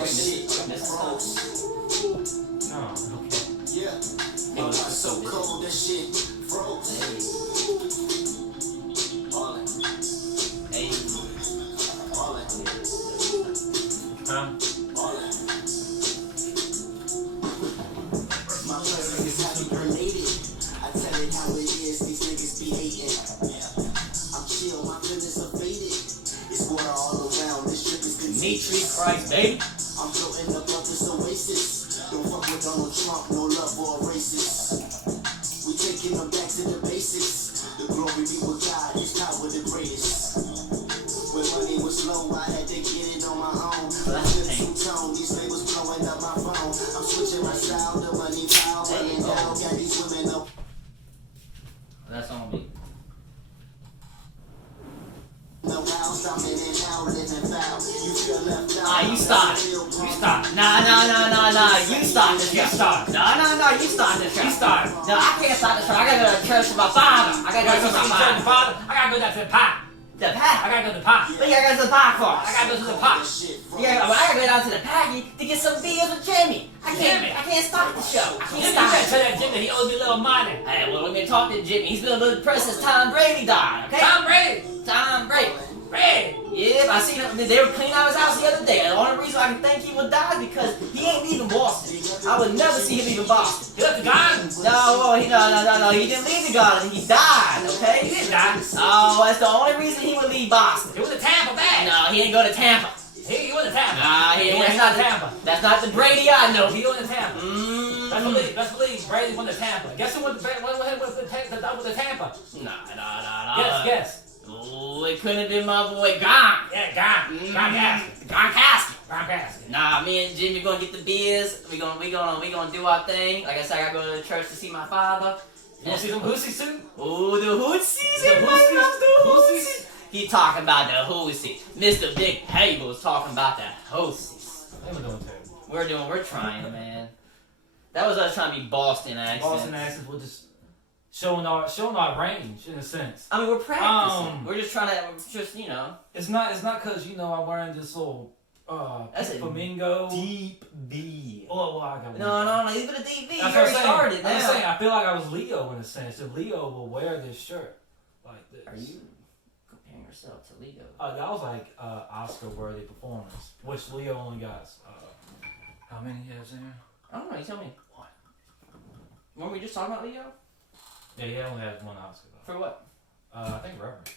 that shit froze. No, okay. Yeah. My heart so cold, that shit froze. Ballin'. Hey. Ballin'. Huh? Ballin'. My blessing is how you related. I tell it how it is, these niggas be hating. I'm chill, my feelings are faded. It's water all around, this trip is Dimitri Christ, baby. I'm floating above this oasis. Don't fuck with Donald Trump, no love for a racist. We taking them back to the basics. The glory be with God, His power the greatest. When money was low, I had to get it on my own. I feel two-tone, these labels blowing up my phone. I'm switching my style, the money pile, laying down, got these women up. That's on me. The wild, I'm in and out, living foul. You feel left out. Ah, you start. You start. Nah. You start this show. You start. No. You start this show. You start. No, I can't start this show. I gotta go to church with my father. I gotta go to my father. I gotta go down to the pot. The pack. I gotta go to the pot. But you gotta go to the park for. I gotta go to the pot. Yeah, well, I gotta go down to the packy to get some beers with Jimmy. I can't start the show. I can't start it. Tell that Jimmy he owes me a little money. Hey, well, we're gonna talk to Jimmy. He's been a little depressed since Tom Brady died, okay? Tom Brady. Brady. Yeah, I seen him. They were cleaning out his house the other day. And the only reason I can think he would die is because he ain't leaving Boston. I would never see him leaving Boston. He left the Gardens. No. He didn't leave the Garden. He died, okay? He didn't die. Oh, that's the only reason he would leave Boston. He was in Tampa Bay. No, he didn't go to Tampa. He was in Tampa. Nah, he that's went not to Tampa. That's not the Brady I know. He went to Tampa. Let's believe Brady went to Tampa. Guess who went to Tampa? Nah. Guess. Oh, it couldn't have been my boy Gon. Yeah, Gronkowski. Nah, me and Jimmy gonna get the beers. We gonna do our thing. Like I said, I gotta go to the church to see my father. You wanna see some Hoosies too? Oh, the Hootsies! The Hoosies. He talking about the Hootsies. Mr. Big Hable's talking about the Hootsies. They were doing terrible. We're trying, man. That was us trying to be Boston accents. Boston accents were just showing our range in a sense. I mean, we're practicing. We're just trying to, It's not because I'm wearing this little that's flamingo. Deep B. Oh, well, I got one. No, even a deep B. You That's already what started I'm now. saying, I feel like I was Leo in a sense. If Leo will wear this shirt like this. Are you comparing yourself to Leo? That was like Oscar-worthy performance, which Leo only got. How many he has in here? I don't know. You tell me. Weren't we just talking about Leo? Yeah, he only has one Oscar though. For what? I think Reverend.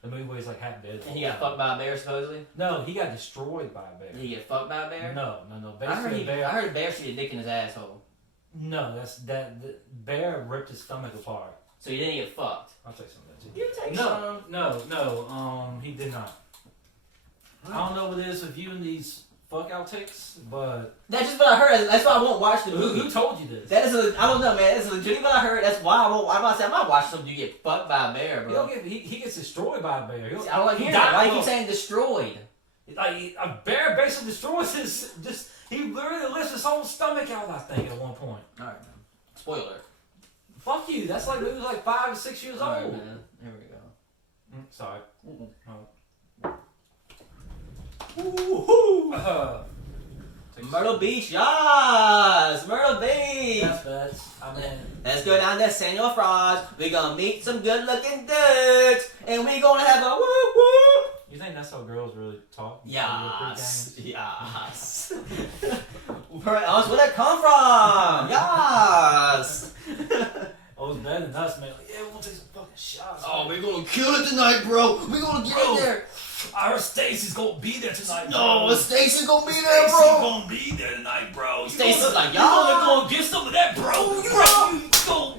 The movie where he's like half dead. And he got fucked by a bear, supposedly? No, he got destroyed by a bear. Did he get fucked by a bear? No. I heard a bear shoot a dick in his asshole. No, the bear ripped his stomach apart. So he didn't get fucked? I'll take some of that too. You take some. No, he did not. I don't know what it is with you and these fuck outtakes, but... That's just what I heard. That's why I won't watch the movie. Who told you this? I don't know, man. That's legit what I heard. That's why I won't. I'm not watching something you get fucked by a bear, bro. He gets destroyed by a bear. I don't like hearing that. Why you keep saying destroyed? Like, a bear basically destroys he literally lifts his whole stomach out, I think, at one point. Alright, man. Spoiler. Fuck you. That's like, he was like 5 or 6 years All right, old. man. Here we go. Sorry. Myrtle Beach, yes! Myrtle Beach! That's Let's go down to Senor Frost. We're gonna meet some good looking dudes. And we're gonna have a woo woo! You think that's how girls really talk? Yes. Yes. Where else would it come from? Yes. Oh, it's better than us, man. Like, yeah, we're gonna take some fucking shots. Oh, we're gonna kill it tonight, bro. We're gonna get in there. I heard Stacy's gonna be there tonight, bro. No, Stacy's gonna be there, bro. Stacy's gonna be there tonight, bro. Stacy's like, y'all gonna get some of that, bro.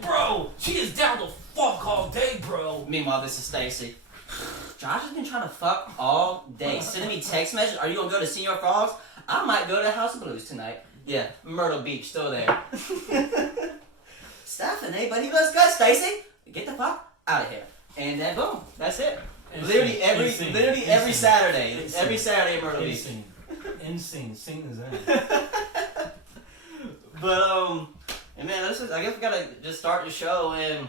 Bro. She is down to fuck all day, bro. Meanwhile, this is Stacy. Josh has been trying to fuck all day. Sending me text messages. Are you gonna go to Senor Frogs? I might go to House of Blues tonight. Yeah, Myrtle Beach, still there. Stephanie, buddy, let's go, Stacy. Get the fuck out of here. And then boom, that's it. Literally every Saturday. Every Saturday at Myrtle Beach. Insane. Scene is in. But and man, I guess we gotta just start the show and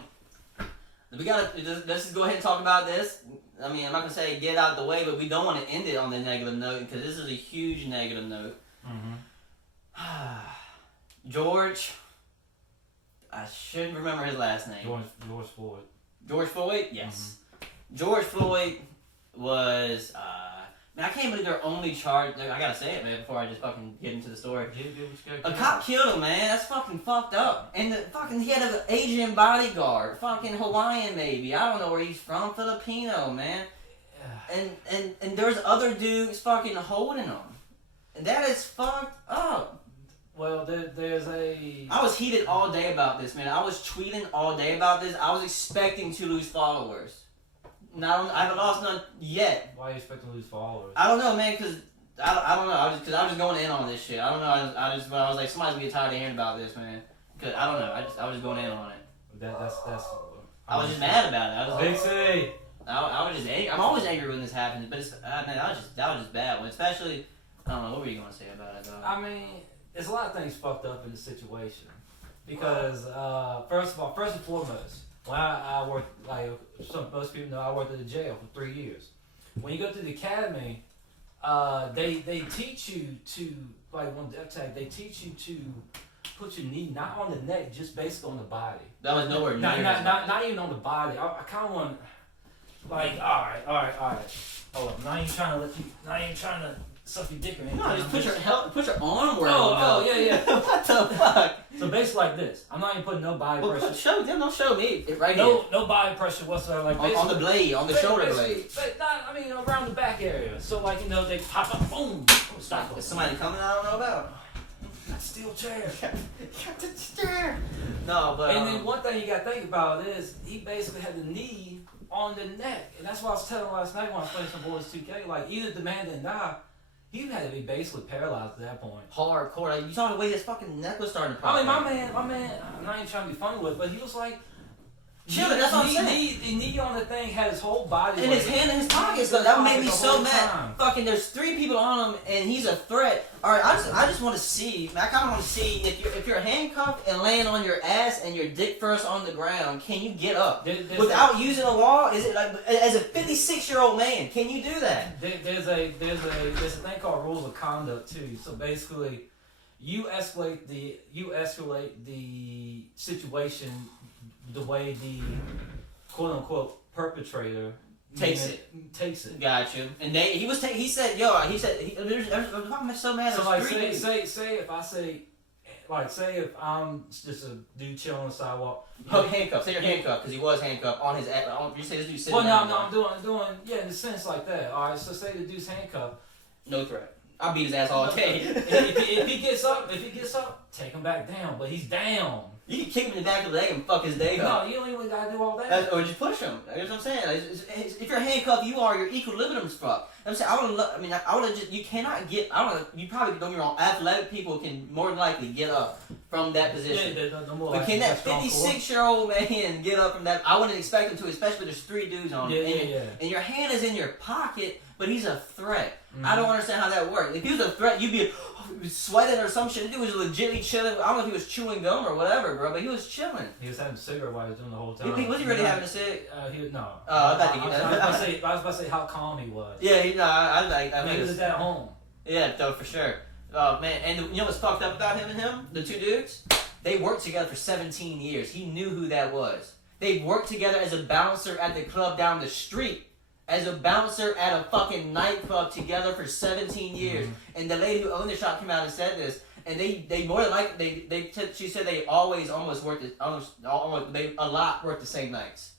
let's just go ahead and talk about this. I'm not gonna say get it out of the way, but we don't want to end it on the negative note because this is a huge negative note. George. I should remember his last name. George Floyd. George Floyd? Yes. George Floyd was, man, I can't believe they're only charged, I gotta say it, man, before I just fucking get into the story. A cop killed him, man. That's fucking fucked up. And he had an Asian bodyguard. Fucking Hawaiian, maybe. I don't know where he's from. Filipino, man. And there's other dudes fucking holding him. And that is fucked up. Well, there's a... I was heated all day about this, man. I was tweeting all day about this. I was expecting to lose followers. I haven't lost none yet. Why are you expecting to lose followers? I don't know, man, because... I don't know. I was just going in on this shit. I don't know. I was like, somebody's gonna get tired of hearing about this, man. Cause I don't know. I was just going in on it. That's. I was just mad about it. I was Big C. I was just angry. I'm always angry when this happens, but man, that was just bad one. Especially, I don't know. What were you gonna say about it, though? I mean, there's a lot of things fucked up in the situation. Because first and foremost, when I worked, like most people know, I worked at the jail for 3 years. When you go to the academy, they teach you to, like one death tag, they teach you to put your knee not on the neck, just basically on the body. That was nowhere near. Not even on the body. I kind of want, like, all right. Hold up, not even trying to suck your dick or anything. No, just put your arm where. Oh, yeah. What the fuck? So basically like this. I'm not even putting no body pressure. Don't show me right no, here. No body pressure whatsoever. Like on the blade, on the shoulder blade. But not, I mean, around the back area. So like, you know, they pop up, boom. Stop. Is somebody coming I don't know about? That steel chair. Got the chair. No, but. And then one thing you got to think about is he basically had the knee on the neck, and that's what I was telling last night when I was playing some boys 2K. Like either the man didn't die. He had to be basically paralyzed at that point. Hardcore. Like, you saw the way his fucking neck was starting to pop. I mean, my man, I'm not even trying to be funny with it, but he was like, chilling, that's what I'm saying. The knee on the thing had his whole body. And his hand in his pockets, though. That made me so mad. Fucking, there's 3 people on him, and he's a threat. Alright, I just want to see, I kind of want to see, if you're handcuffed and laying on your ass and your dick first on the ground, can you get up? Without using a wall? Is it like, as a 56-year-old man, can you do that? There's a thing called rules of conduct, too. So basically, you escalate the situation the way the quote-unquote perpetrator takes it. Got you. And he said, I'm so mad. So like, say if I'm just a dude chilling on the sidewalk. Handcuffed. Say you're handcuffed because he was handcuffed on his. You say this dude sitting. Well, no, I'm doing in a sense like that. All right. So say the dude's handcuffed. No threat. I'll beat his ass all day. if he gets up, take him back down. But he's down. You can kick him in the back of the leg and fuck his day up. No, you don't even gotta do all that. Or just push him. That's what I'm saying. If you're handcuffed, your equilibrium's fucked. I'm saying I would have just. You cannot get. You probably don't get me wrong. Athletic people can more than likely get up from that position. Yeah, but can that 56-year-old man get up from that? I wouldn't expect him to, especially there's 3 dudes on him. And your hand is in your pocket, but he's a threat. Mm-hmm. I don't understand how that works. If he was a threat, you'd be sweating or some shit. The dude was legitimately chilling. I don't know if he was chewing gum or whatever, bro, but he was chilling. He was having a cigarette while he was doing the whole time. Was he really having a cig? No. I was about to say how calm he was. Yeah, I mean, he was at home. Yeah, though, for sure. Oh, man, and you know what's fucked up about him and him? The 2 dudes? They worked together for 17 years. He knew who that was. They worked together as a bouncer at the club down the street. As a bouncer at a fucking nightclub together for 17 years. Mm-hmm. And the lady who owned the shop came out and said this. And they more than likely, she said they always almost worked, a lot worked the same nights.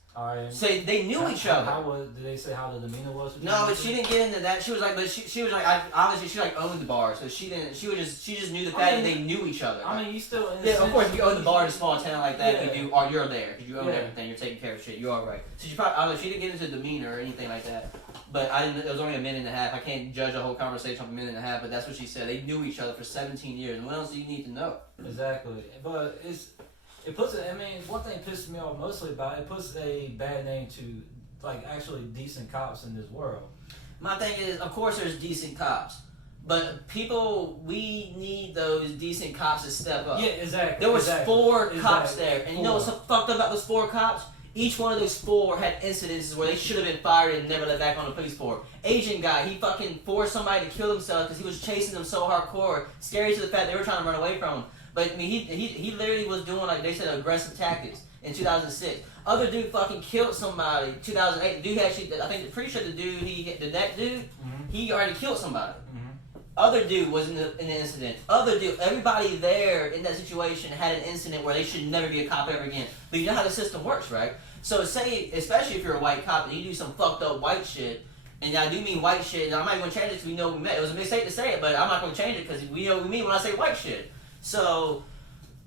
So they knew each other. Did they say how the demeanor was? No, but she didn't get into that. She was like, she was like, obviously she like owned the bar, so she just knew the fact that they knew each other. I mean, you still. Of course, if you own the bar in a small town like that, you're there because you own everything. You're taking care of shit. You're all right. So she didn't get into demeanor or anything like that. But it was only a minute and a half. I can't judge a whole conversation on a minute and a half. But that's what she said. They knew each other for 17 years. And what else do you need to know? Exactly, but it puts it. I mean, one thing pisses me off mostly about it puts a bad name to like actually decent cops in this world. My thing is, of course, there's decent cops, but we need those decent cops to step up. Yeah, exactly. There was 4 cops there, and you know what's so fucked up about those 4 cops? Each one of those 4 had incidences where they should have been fired and never let back on the police force. Asian guy, he fucking forced somebody to kill himself because he was chasing them so hardcore, scary to the fact they were trying to run away from him. But I mean, he literally was doing, like they said, aggressive tactics in 2006. Other dude fucking killed somebody. 2008, the dude actually, I think, pretty sure the dude, the neck dude, he already killed somebody. Other dude was in the incident. Other dude, everybody there in that situation had an incident where they should never be a cop ever again. But you know how the system works, right? So say, especially if you're a white cop and you do some fucked up white shit, and I do mean white shit, and I'm not even going to change it because we know we met. It was a mistake to say it, but I'm not going to change it because we know what we mean when I say white shit. So,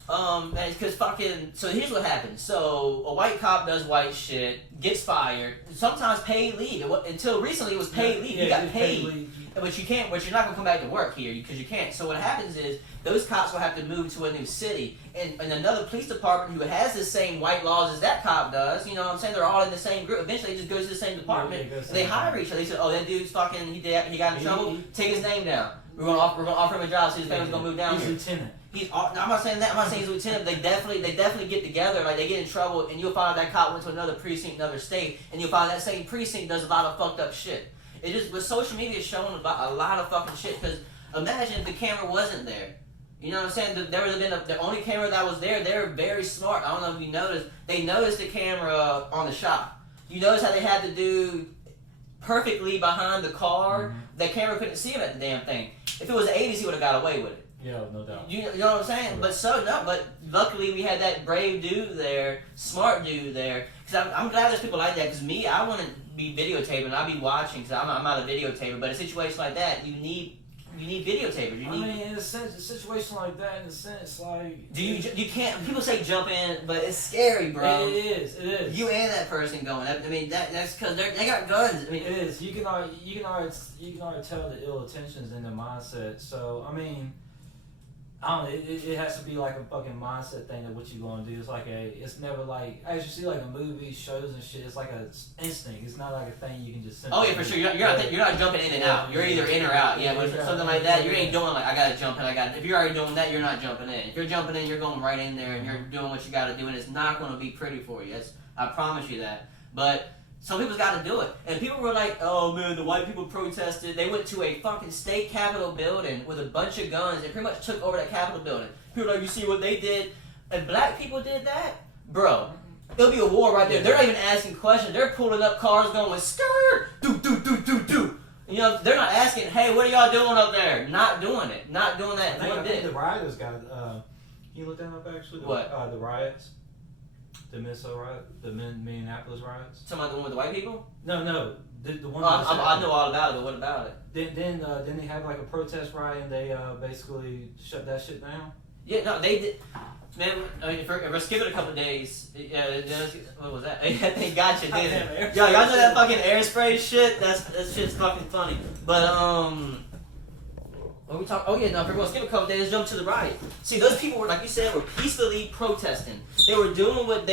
because fucking, so here's what happens. So, a white cop does white shit, gets fired, sometimes paid leave. Until recently, it was paid leave. You got paid. But you can't, but you're not going to come back to work here because you can't. So what happens is those cops will have to move to a new city. And another police department who has the same white laws as that cop does, you know what I'm saying? They're all in the same group. Eventually they just go to the same department. And they hire each other. They say, oh, that dude's fucking, he got in trouble. Take his name down. We're gonna offer him a job so his family's going to move down He's here. lieutenant. I'm not saying that. I'm not saying he's a lieutenant. But they definitely get together. Like, they get in trouble, and you'll find that cop went to another precinct, another state, and you'll find that same precinct does a lot of fucked up shit. It just, with social media showing about a lot of fucking shit, because imagine if the camera wasn't there. You know what I'm saying? There would have been the only camera that was there. They're very smart. I don't know if you noticed. They noticed the camera on the shop. You notice how they had the dude perfectly behind the car? The camera couldn't see him at the damn thing. If it was the 80s, he would have got away with it. Yeah, no doubt. You know what I'm saying? Yeah. But luckily we had that brave dude there, smart dude there. Because I'm glad there's people like that. Because me, I want to be videotaping. I'll be watching because I'm not a videotaper. But a situation like that, you need videotapers. I mean, in a sense, a situation like that, in a sense, like you can't. People say jump in, but it's scary, bro. It is. You and that person going. I mean, that's because they got guns. I mean, it is. You can already tell the ill intentions in the mindset. So I mean, I don't know, it has to be like a fucking mindset thing of what you're gonna do. It's never like, as you see like a movie, shows and shit, it's like a instinct. It's not like a thing you can just simply oh yeah, for sure. You're not jumping in and out. You're either in or out. Yeah, with something like that, you ain't doing like, I gotta jump in, if you're already doing that, you're not jumping in. If you're jumping in, you're going right in there and you're doing what you gotta do, and it's not gonna be pretty for you. I promise you that. But some people's got to do it. And people were like, oh man, the white people protested. They went to a fucking state capitol building with a bunch of guns and pretty much took over that capitol building. People were like, you see what they did? If black people did that, bro, it'll be a war right there. They're not even asking questions. They're pulling up cars going, skirt, do. You know, they're not asking, hey, what are y'all doing up there? Not doing it. Not doing that. I think the rioters got, can you look that up actually? What? The riots? The Minnesota riot, the Minneapolis riots. Talking about the one with the white people? No, the one. I know all about it, but what about it? Then they had like a protest riot and they basically shut that shit down. Yeah, no, they did. Man, I mean, let's give it a couple days. What was that? They got you, didn't it? Yo, y'all know that fucking air spray shit? That shit's fucking funny. But when we talk, oh yeah, no, we're gonna skip a couple days. Let's jump to the riot. See, those people were, like you said, were peacefully protesting. They were doing what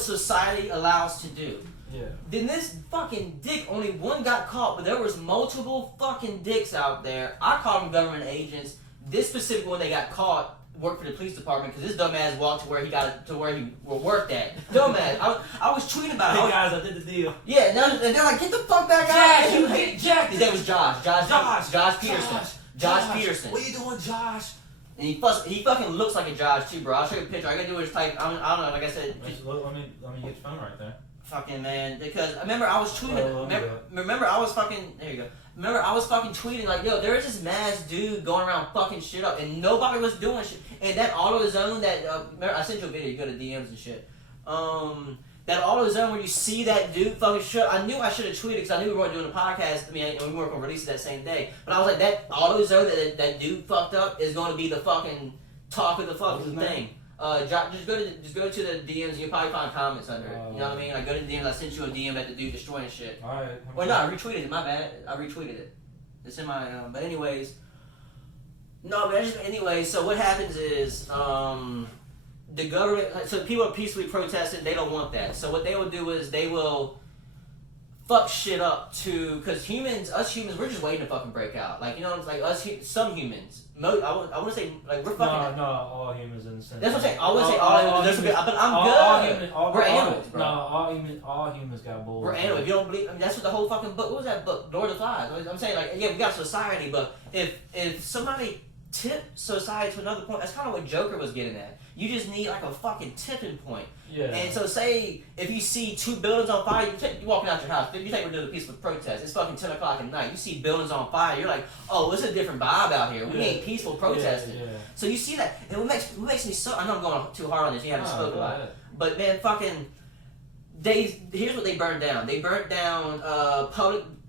society allows to do. Yeah. Then this fucking dick, only one got caught, but there was multiple fucking dicks out there. I call them government agents. This specific one they got caught worked for the police department because this dumbass walked to where he worked at. Dumbass. I was tweeting about it. Hey guys, I did the deal. Yeah, and they're like, get the fuck back Jack, out. you hit Jack. His name was Josh Peterson. Josh Peterson. What are you doing, Josh? And he fucking looks like a Josh too, bro. I'll show you a picture. I gotta do is type. I don't know. Like I said, Let me get your phone right there. Fucking man, because I remember I was tweeting. Remember I was fucking. There you go. Remember I was fucking tweeting like, yo, there was this mass dude going around fucking shit up, and nobody was doing shit. And that AutoZone that remember, I sent you a video. You go to DMs and shit. That AutoZone where you see that dude fucking shit. I knew I should have tweeted because I knew we weren't doing a podcast. I mean, we weren't gonna release it that same day. But I was like, that AutoZone that dude fucked up is gonna be the fucking talk of the fucking thing. Just go to the DMs and you'll probably find comments under it. You know what I mean? Like, go to the DMs. I sent you a DM at the dude destroying shit. All right. Well, no, I retweeted it. My bad. I retweeted it. It's in my. But anyways. No, but anyway. So what happens is the government. So people are peacefully protesting. They don't want that. So what they will do is they will fuck shit up to, because us humans, we're just waiting to fucking break out. Like, you know, it's like some humans. I want to say, like, we're fucking. No, all humans in the sense. That's what I'm saying. I would say all humans. But I'm good. We're animals, bro. No, all humans got balls. We're animals. If you don't believe, I mean, that's what the whole fucking book. What was that book? Lord of the Flies. I'm saying, like, yeah, we got society, but if somebody tipped society to another point, that's kind of what Joker was getting at. You just need like a fucking tipping point. Yeah. And so, say if you see 2 buildings on fire, you walking out your house. You think we're doing a peaceful protest? It's fucking 10 o'clock at night. You see buildings on fire. You're like, oh, it's a different vibe out here. We ain't peaceful protesting. Yeah. So you see that, and what makes me so. I know I'm going too hard on this. You haven't spoken about it, but man, fucking. Here's what they burned down. They burnt down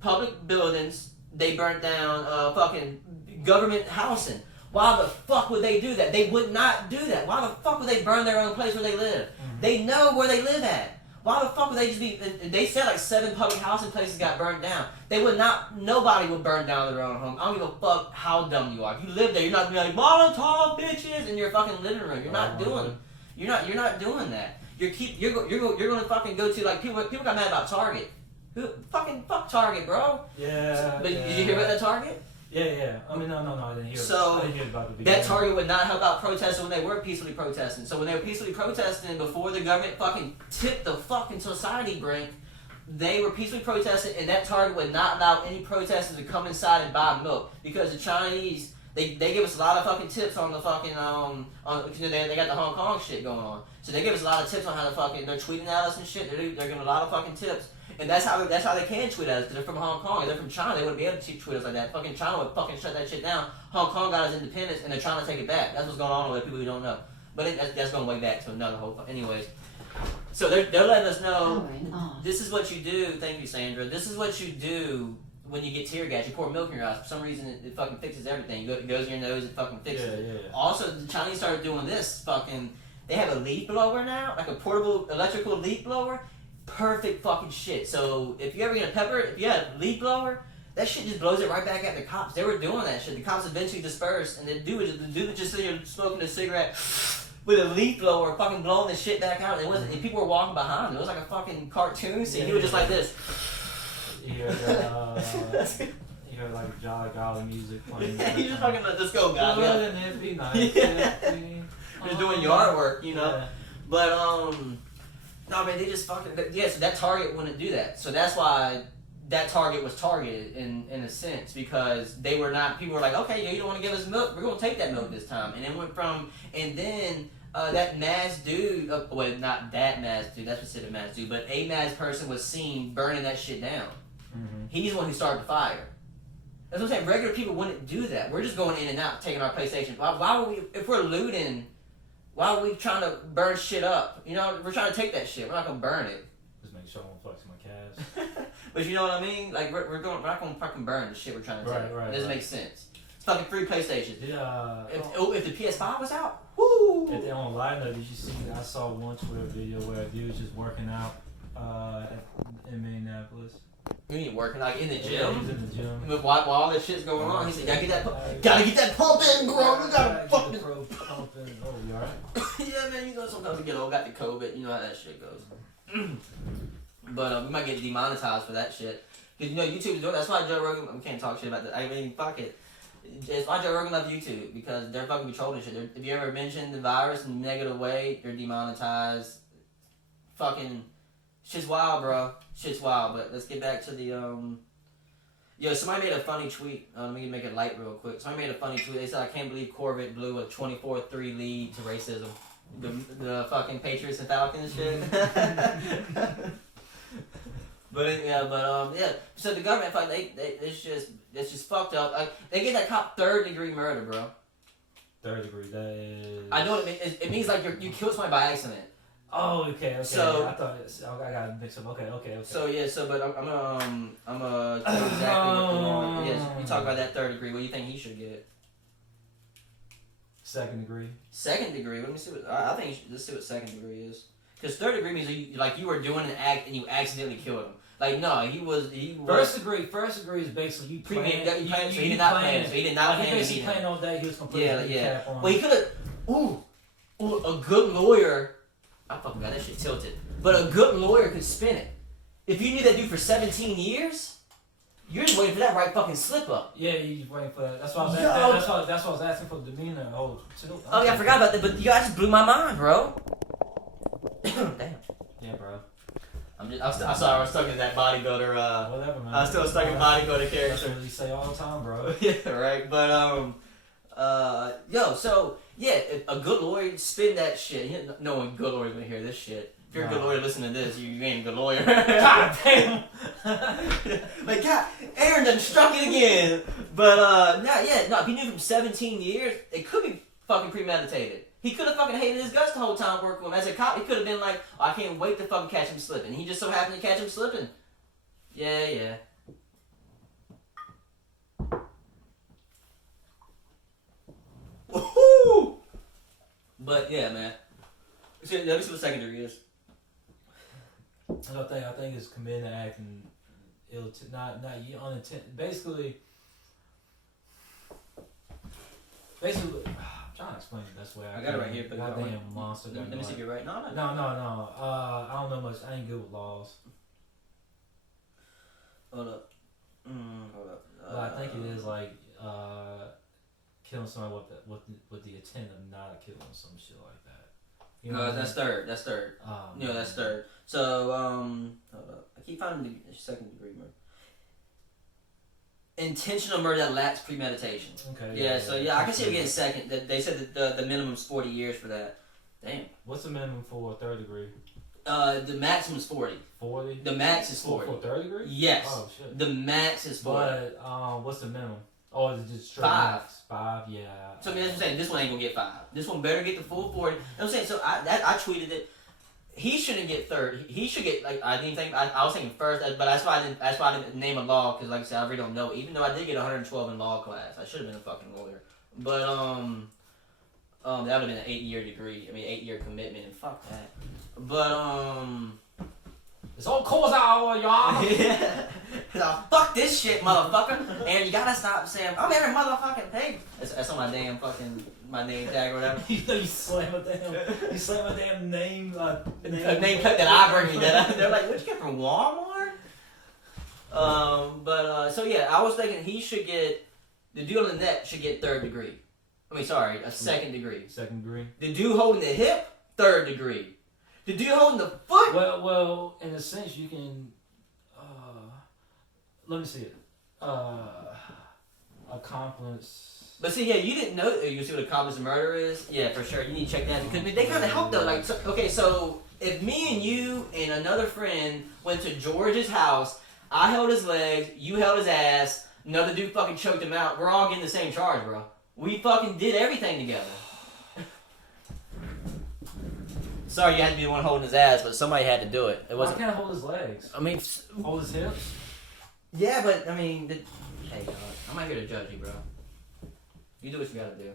public buildings. They burnt down fucking government housing. Why the fuck would they do that? They would not do that. Why the fuck would they burn their own place where they live? Mm-hmm. They know where they live at. Why the fuck would they just be... They said like 7 public housing places got burned down. They would not... Nobody would burn down their own home. I don't give a fuck how dumb you are. If you live there, you're not going to be like, Molotov, bitches, in your fucking living room. You're not doing... You're not doing that. You're going to fucking go to... Like, people got mad about Target. Fuck Target, bro. Yeah. But did you hear about that Target? Yeah. I mean, no, I didn't hear. So I didn't hear about the beginning. That Target would not help out protesting when they were peacefully protesting. So when they were peacefully protesting before the government fucking tipped the fucking society brink, they were peacefully protesting, and that Target would not allow any protesters to come inside and buy milk because the Chinese they give us a lot of fucking tips on the fucking they got the Hong Kong shit going on. So they give us a lot of tips on how to fucking they're tweeting at us and shit. They're giving a lot of fucking tips. And that's how they can tweet at us, because they're from Hong Kong. If they're from China, they wouldn't be able to tweet us like that. Fucking China would fucking shut that shit down. Hong Kong got its independence, and they're trying to take it back. That's what's going on with people who don't know. But that's going way back to another whole... Anyways. So they're letting us know, this is what you do. Thank you, Sandra. This is what you do when you get tear gas. You pour milk in your eyes. For some reason, it fucking fixes everything. It goes in your nose, it fucking fixes it. Yeah. Also, the Chinese started doing this fucking... They have a leaf blower now, like a portable electrical leaf blower. Perfect fucking shit. So if you ever get a pepper, if you had a leaf blower, that shit just blows it right back at the cops. They were doing that shit. The cops eventually dispersed, and the dude just sitting here smoking a cigarette with a leaf blower, fucking blowing the shit back out. And people were walking behind him. It was like a fucking cartoon scene. He was just like this. You hear like Jolly Golly music playing. Yeah, he just fucking let this go, guys. Wouldn't it be nice? Just doing yard work, you know. Yeah. But no, man, they just fucking... Yeah, so that Target wouldn't do that. So that's why that Target was targeted in a sense, because they were not... People were like, okay, yeah, you don't want to give us milk? We're going to take that milk this time. And it went from... And then that masked dude... well, not that masked dude. That's specific masked dude. But a masked person was seen burning that shit down. Mm-hmm. He's the one who started the fire. That's what I'm saying. Regular people wouldn't do that. We're just going in and out, taking our PlayStation. Why would we... If we're looting... Why are we trying to burn shit up? You know, we're trying to take that shit. We're not gonna burn it. Just make sure I don't flex my cash. But you know what I mean? Like we're not gonna fucking burn the shit we're trying to take. It doesn't make sense. It's fucking free PlayStation. Yeah. If the PS5 was out, woo! If they on live note, did you see? I saw one Twitter video where a dude was just working out in Minneapolis. You mean working like in the gym? Yeah, he's in the gym. But while all this shit's going on, he said, "Gotta get that pump in, bro. We gotta fucking pump in." Oh, you alright? Yeah, man. You know sometimes we get old, got the COVID. You know how that shit goes. But we might get demonetized for that shit. Cause you know YouTube is doing. That's why Joe Rogan. We can't talk shit about that. I mean, fuck it. It's why Joe Rogan loves YouTube, because they're fucking controlling shit. If you ever mention the virus in a negative way, you're demonetized. Fucking shit's wild, bro. Shit's wild. But let's get back to the Yo, somebody made a funny tweet. Let me make it light real quick. Somebody made a funny tweet. They said, "I can't believe Corvette blew a 24-3 lead to racism." The fucking Patriots and Falcons shit. Yeah. So the government, it's just fucked up. Like, they get that cop 3rd-degree murder, bro. 3rd degree. That is. I know what it means. It means like you killed somebody by accident. Oh, okay. So yeah, I thought I got mixed up. Okay. So yeah, but I'm gonna tell you exactly what the law. Yes, you talk about that 3rd degree. What do you think he should get? 2nd degree. 2nd degree. Let me see what I think. Let's see what 2nd degree is. Because 3rd degree means you were doing an act and you accidentally killed him. Like no, he was. First degree is basically you planned. So he did not plan. So he did not plan. He basically planned all day. He was completely cap on. Well, he could have. A good lawyer. I fucking got that shit tilted. But a good lawyer could spin it. If you knew that dude for 17 years, you're just waiting for that right fucking slip up. Yeah, you just waiting for that. That's why I was, Yo. that's why I was asking for the demeanor. Oh yeah, I forgot about that, but you guys just blew my mind, bro. Damn. Yeah, bro. I'm sorry, I was stuck in that bodybuilder, Whatever, man. I was still stuck in bodybuilder That's character. what you say all the time, bro. Yeah, right. But so yeah, if a good lawyer spin that shit. No one good lawyer's gonna hear this shit. If you're a good lawyer, listen to this. You ain't a good lawyer. God damn. Like God, Aaron done struck it again. But no, if he knew from 17 years, it could be fucking premeditated. He could have fucking hated his guts the whole time working with him. As a cop, he could have been like, oh, I can't wait to fucking catch him slipping. He just so happened to catch him slipping. Yeah. Woohoo! But yeah, man. Let me see what secondary is. I think it's committing an act and not unintentional. Basically, I'm trying to explain the best way. I got it right here. But Goddamn monster. Let me see if you're right. No. No. I don't know much. I ain't good with laws. Hold up. But I think it is like killing somebody with the intent of not killing them, some shit like that. You know No, what I that's mean? third. That's third. No, that's third. So, hold up. I keep finding the second degree murder. Intentional murder that lacks premeditation. Okay. Yeah, so I can see it getting second. They said that the minimum's 40 years for that. Damn. What's the minimum for a third degree? The maximum is 40. 40? The max is 40. For third degree? Yes. Oh, shit. The max is 40. But, what's the minimum? Oh, is it just straight 5. max? 5, yeah. So I mean, that's what I'm saying. This one ain't gonna get 5. This one better get the full 40. You know what I'm saying? So I tweeted it. He shouldn't get third. He should get I didn't think I was thinking first, but that's why I didn't name a law because like I said I really don't know. Even though I did get 112 in law class, I should have been a fucking lawyer. But that would have been an 8-year degree. I mean 8-year commitment and fuck that. But It's all cause hour, y'all. yeah. Fuck this shit, motherfucker. And you gotta stop saying I'm every motherfucking pig. That's on my damn fucking my name tag or whatever. You slam a damn name. A name tag that I bring me. They're like, what'd you get from Walmart? So yeah, I was thinking he should get the dude on the neck should get third degree. I mean, sorry, a second degree. Second degree. The dude holding the hip, third degree. The dude holding the foot. Well, in a sense, you can. Let me see it. Accomplice. But see, yeah, you didn't know. You see what accomplice murder is? Yeah, for sure. You need to check that because they kind of help though. Like, so if me and you and another friend went to George's house, I held his legs, you held his ass, another dude fucking choked him out. We're all getting the same charge, bro. We fucking did everything together. Sorry, you had to be the one holding his ass, but somebody had to do it. It wasn't. I can't hold his legs. I mean, Hold his hips. yeah, but I mean, hey, I'm not here to judge you, bro. You do what you gotta do.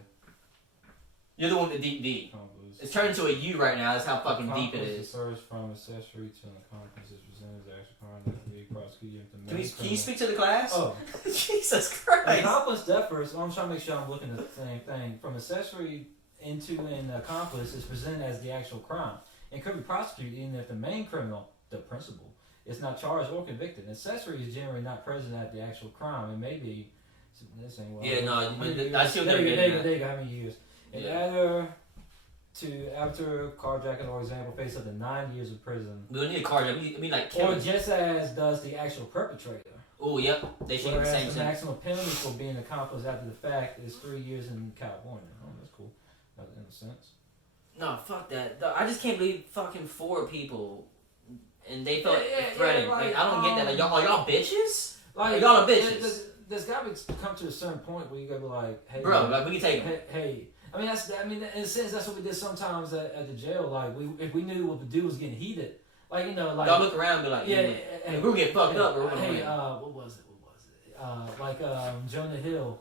You're the one with the deep D. Accomplice. It's turned into a U right now. That's how fucking deep it Accomplice is. refers from accessory to an accomplice is presented as actual crime that can be prosecuted if the Can main you speak to the class? Oh. Jesus Christ. Accomplice differs. I'm trying to make sure I'm looking at the same thing. From accessory into an accomplice is presented as the actual crime and could be prosecuted even if the main criminal, the principal, is not charged or convicted. An accessory is generally not present at the actual crime. It may be. This ain't well. Yeah, no, I see what there they're you getting at. go. How many years? And after carjacking, or example, face up to 9 years of prison. We don't need a card. I mean like Or killing. just as does the actual perpetrator. Oh, yep. They should get the Whereas same the thing. maximum penalty for being an accomplice after the fact is 3 years in California. Oh, that's cool. In a sense. No, fuck that. I just can't believe fucking 4 people and they felt Yeah, threatened. like, I don't get that. Like, y'all bitches? Like, y'all are bitches. There's gotta be come to a certain point where you gotta be like, hey, Bro, man, like, we can take them. hey. I mean, in a sense, that's what we did sometimes at the jail. Like, if we knew what the dude was getting heated, like, you know, like Y'all look around and be like, yeah, hey, we're gonna get fucked up. Or we're gonna hey, win. what was it? Like Jonah Hill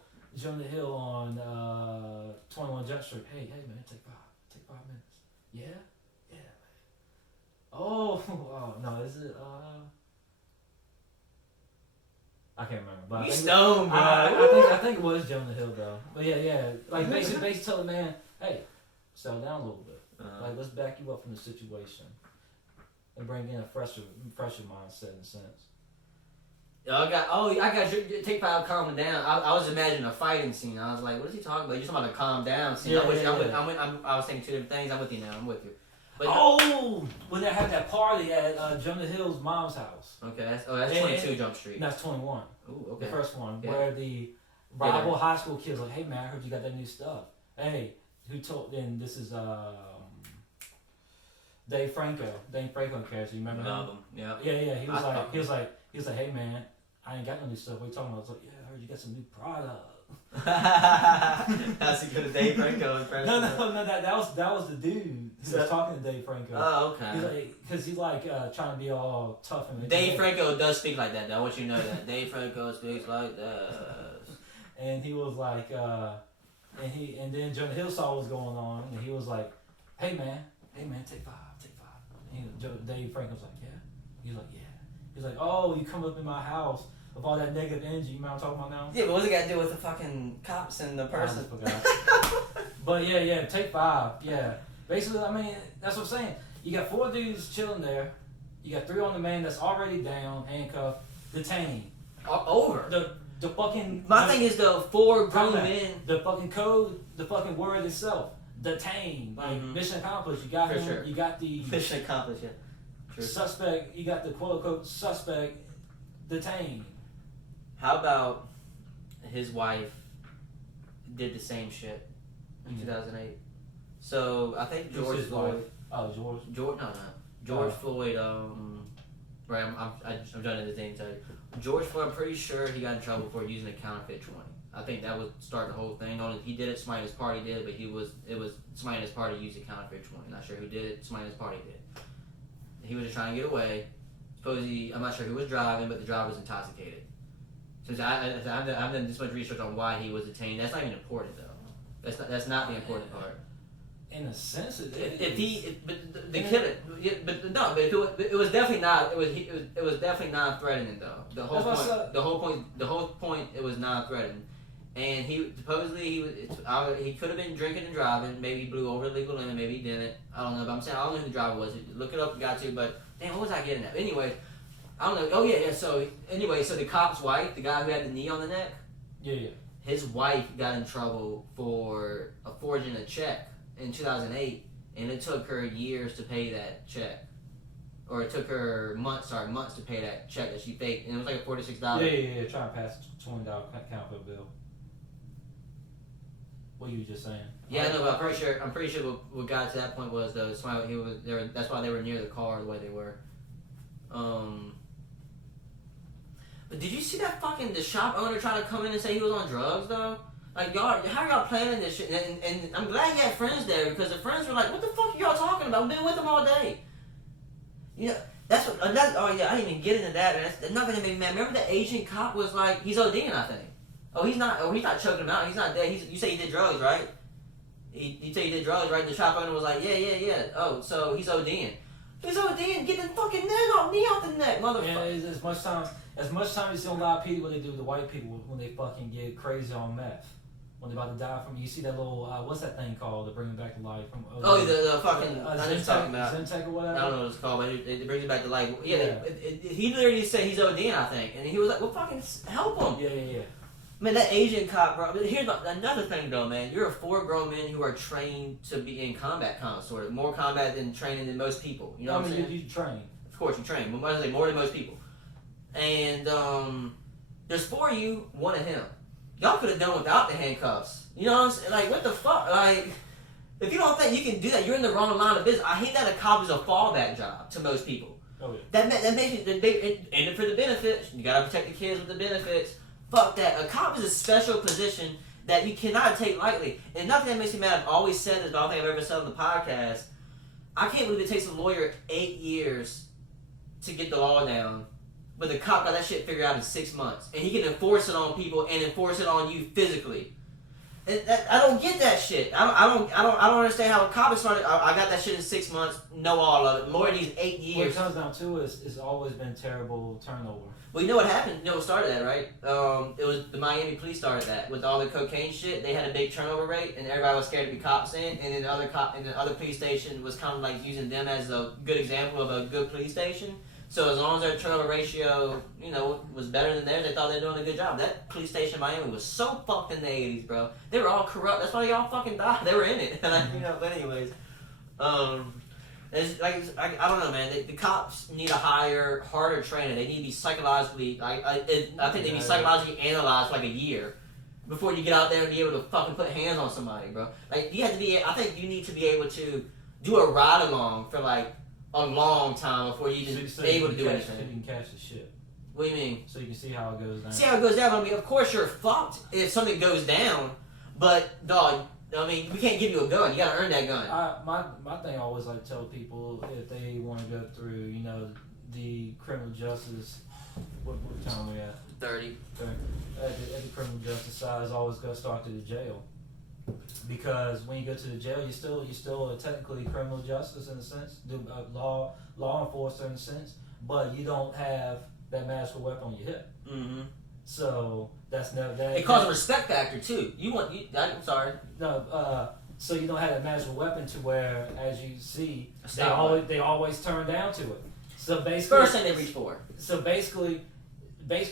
on 21 Jump Street. Hey, man, take 5 minutes. Yeah, man. Oh, no, is it I can't remember. But You I think stoned, bro. I think it was Jonah Hill though. But yeah. Like basically tell the man, hey, settle down a little bit. Like let's back you up from the situation. and bring in a fresher mindset in a sense. I got your take 5 calming down. I was imagining a fighting scene. I was like, what is he talking about? You're talking about a calm down scene. Yeah, I was thinking 2 different things. I'm with you now. I'm with you. But when they had that party at Jonah Hill's mom's house. Okay, that's 22 Jump Street. That's 21. Ooh, okay. The first one, Yeah. where the rival high school kids like, hey man, I heard you got that new stuff. Hey, who told? And this is Dave Franco. Dave Franco character. You remember him? Yeah. Yeah. He was like, hey man, I ain't got no new stuff. What are you talking about? I was like, yeah, I heard you got some new product. That's a good Dave Franco impression. No. That was the dude who was talking to Dave Franco. Oh, okay. He's like, because he's like trying to be all tough and. Dave Franco does speak like that. Though. I want you to know that Dave Franco speaks like that. And he was like, and then Jonah Hill saw what was going on, and he was like, hey man, take 5. And Dave Franco was like, yeah. He's like, yeah. He's like, oh, you come up in my house with all that negative energy. You know what I'm talking about now? Yeah, but what's it got to do with the fucking cops and the person? I forgot. But yeah, take 5. Yeah. Basically, I mean, that's what I'm saying. You got 4 dudes chilling there. You got 3 on the man that's already down, handcuffed, detained. Over. The fucking. My thing is the 4 grown men. The fucking code, the fucking word itself. Detained. Like, mission accomplished. You got For him. sure. You got the. Mission accomplished, yeah. True. Suspect. You got the quote unquote suspect detained. How about his wife did the same shit in 2008? So I think George Floyd. Oh, George. George Floyd. Right, I'm trying to his name tell you. George Floyd. I'm pretty sure he got in trouble for using a counterfeit 20. I think that would start the whole thing. He did it. Somebody in his party did it, but it was somebody in his party used a counterfeit 20. Not sure who did it. Somebody in his party did. He was just trying to get away. Supposedly, I'm not sure who was driving, but the driver was intoxicated. Since I've done this much research on why he was detained, that's not even important though. That's not the important part. In a sense, it is. If it was definitely not. It was definitely non-threatening though. The whole point. It was non-threatening, and he supposedly he could have been drinking and driving. Maybe he blew over the legal limit. Maybe he didn't. I don't know. But I'm saying I don't know who the driver was. Look it up if you got to. But damn, what was I getting at? Anyway, I don't know. Oh yeah. So anyway, so the cop's wife, the guy who had the knee on the neck. Yeah. His wife got in trouble for forging a check in 2008, and it took her years to pay that check, or it took her months to pay that check that she faked, and it was like a $46. Yeah. Trying to pass $20 counterfeit bill. What you were just saying? Yeah, no, but I'm pretty sure what got to that point was though. That's why they were near the car the way they were. But did you see that the shop owner try to come in and say he was on drugs though? Like y'all, how y'all planning this shit? And I'm glad you had friends there because the friends were like, "What the fuck are y'all talking about? We've been with them all day." You know, that's what. Oh yeah, I didn't even get into that. Man. That's another thing that made me mad. Remember the Asian cop was like, he's ODing, I think. Oh, he's not choking him out. He's not dead. You say he did drugs, right? He said he did drugs, right? And the shop owner was like, yeah. Oh, so he's ODing. He's ODing. Get the fucking knee off the neck, motherfucker. Yeah, as much time you see a lot of people what they do with the white people when they fucking get crazy on meth. When they're about to die from, you see that little, what's that thing called that brings them back to life? The fucking, I know what you're talking about. Zemtech or whatever? I don't know what it's called, but it brings it back to life. Yeah. He literally said he's ODing, I think. And he was like, well, fucking help him. Yeah. Man, that Asian cop, bro. Here's another thing, though, man. You're 4 grown men who are trained to be in combat, kind of, sort of. More combat than training than most people. You know what I'm saying? You train. Of course, you train. But I say more than most people. And there's 4 of you, 1 of him. Y'all could have done without the handcuffs. You know what I'm saying? Like, what the fuck? Like, if you don't think you can do that, you're in the wrong line of business. I hate that a cop is a fallback job to most people. Oh, yeah. That makes you, in it for the benefits. You gotta protect the kids with the benefits. Fuck that. A cop is a special position that you cannot take lightly. And nothing that makes me mad, I've always said this, but I don't think I've ever said on the podcast. I can't believe it takes a lawyer 8 years to get the law down. But the cop got that shit figured out in 6 months. And he can enforce it on people and enforce it on you physically. I don't get that shit. I don't understand how a cop started. I got that shit in 6 months. Know all of it. More than these 8 years. What it comes down to is it's always been terrible turnover. Well, you know what happened? You know what started that, right? It was the Miami police started that with all the cocaine shit. They had a big turnover rate, and everybody was scared to be cops in. And then the other police station was kind of like using them as a good example of a good police station. So as long as their turnover ratio, was better than theirs, they thought they were doing a good job. That police station in Miami was so fucked in the 80s, bro. They were all corrupt. That's why they all fucking died. They were in it. But anyways, it's like I don't know, man. The cops need to hire harder training. They need to be psychologically. I think they need psychologically analyzed for like a year before you get out there and be able to fucking put hands on somebody, bro. Like you have to be. I think you need to be able to do a ride along for like a long time before you just be able to do anything. So you can catch the shit. What do you mean? So you can see how it goes down. See how it goes down. I mean, of course you're fucked if something goes down, but dog. I mean, we can't give you a gun. You gotta earn that gun. My thing I always like to tell people if they want to go through, the criminal justice. What time we at? 30. At the criminal justice side is always go start to the jail, because when you go to the jail, you still technically criminal justice in a sense, do law enforcement in a sense, but you don't have that magical weapon on your hip. Mm-hmm. So that's never that. It causes a respect factor too. I'm sorry. No, so you don't have that magical weapon to where, as you see, they always turn down to it. So basically, first thing they reach for. So basically,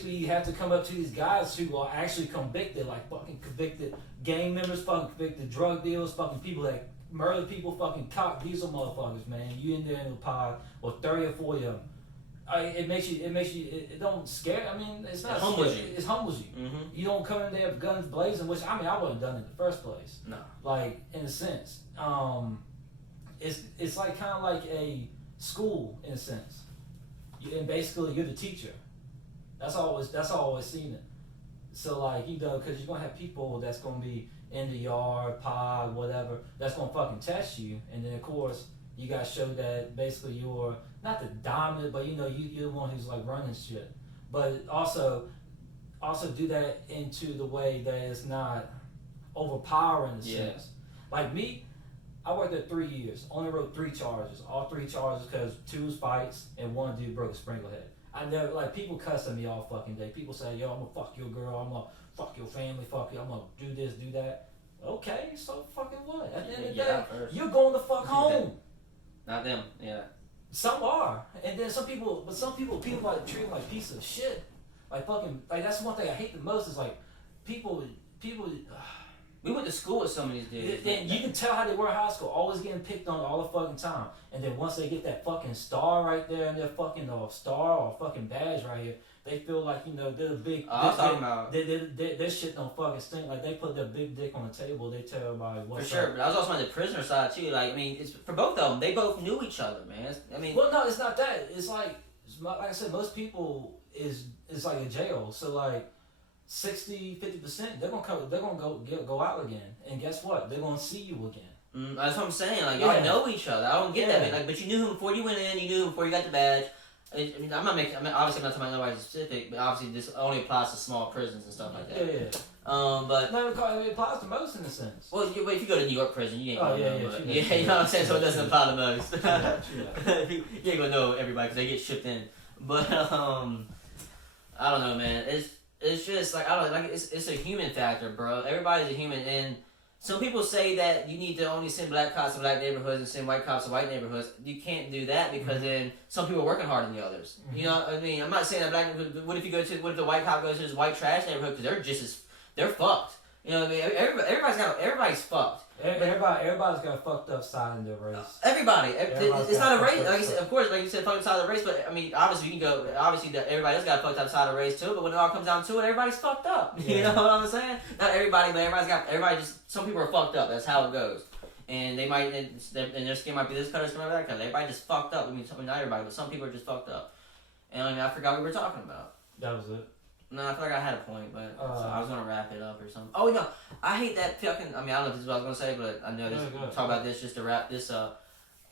you have to come up to these guys who are actually convicted, like fucking convicted gang members, fucking convicted drug dealers, fucking people that murder people, fucking cock diesel motherfuckers, man. You in there in the pod, or 30 or 40 of them. It don't scare. I mean, it's not. It humbles you. It humbles you. Mm-hmm. You don't come in there with guns blazing, which I wouldn't have done it in the first place. No. Like in a sense, it's like kind of like a school in a sense, and basically you're the teacher. That's always seen it. So like because you're gonna have people that's gonna be in the yard, pod, whatever, that's gonna fucking test you, and then of course you gotta show that basically you're not the dominant, but you're the one who's like running shit. But also do that into the way that it's not overpowering in a sense. Like me, I worked there 3 years, only wrote 3 charges. All 3 charges because 2 was fights and 1 dude broke a sprinkler head. I never, like, people cuss at me all fucking day. People say, yo, I'm gonna fuck your girl, I'm gonna fuck your family, fuck you, I'm gonna do this, do that. Okay, so fucking what? At the end of the day, you're going the fuck home. Not them, yeah. Some are. And then some people like treat them like piece of shit. Like fucking, like that's one thing I hate the most is like people. We went to school with some of these dudes. Then you can tell how they were in high school, always getting picked on all the fucking time. And then once they get that fucking star right there and their fucking star or fucking badge right here, they feel like they're the big. Their shit don't fucking stink. Like they put their big dick on the table, they tell everybody what's for sure. But I was also on the prisoner side too. Like I mean, it's for both of them. They both knew each other, man. Well, no, it's not that. It's like I said, most people is like a jail. So like 60-50%, they're gonna go out again. And guess what? They're gonna see you again. That's what I'm saying. Like y'all know each other. I don't get that. Like, but you knew him before you went in. You knew him before you got the badge. I mean, obviously I'm not talking about nobody specific, but obviously this only applies to small prisons and stuff like that. Yeah. But no, it applies to most in a sense. Well, if you go to New York prison, you ain't gonna know. You know what I'm saying. So it doesn't apply to most. You ain't gonna know everybody because they get shipped in. But I don't know, man. It's just like I don't like. It's a human factor, bro. Everybody's a human, and some people say that you need to only send black cops to black neighborhoods and send white cops to white neighborhoods. You can't do that because then some people are working harder than the others. You know what I mean? I'm not saying that black. What if the white cop goes to his white trash neighborhood because they're fucked. You know what I mean? Everybody's fucked. Everybody's got a fucked up side in their race. Everybody. It's not a race. Like you said, of course, like you said, fucked up side of the race. But I mean, obviously, you can go. Obviously, everybody else got a fucked up side of the race too. But when it all comes down to it, everybody's fucked up. Yeah. You know what I'm saying? Not everybody, but everybody. Just some people are fucked up. That's how it goes. And they might, and their skin might be this color, skin might be that color. Everybody just fucked up. I mean, not everybody, but some people are just fucked up. And I mean, I forgot what we were talking about. That was it. No, I feel like I had a point, but so I was gonna wrap it up or something. Oh no, I hate that fucking. I mean, I don't know if this is what I was gonna say, but I know this. Talk about this just to wrap this up.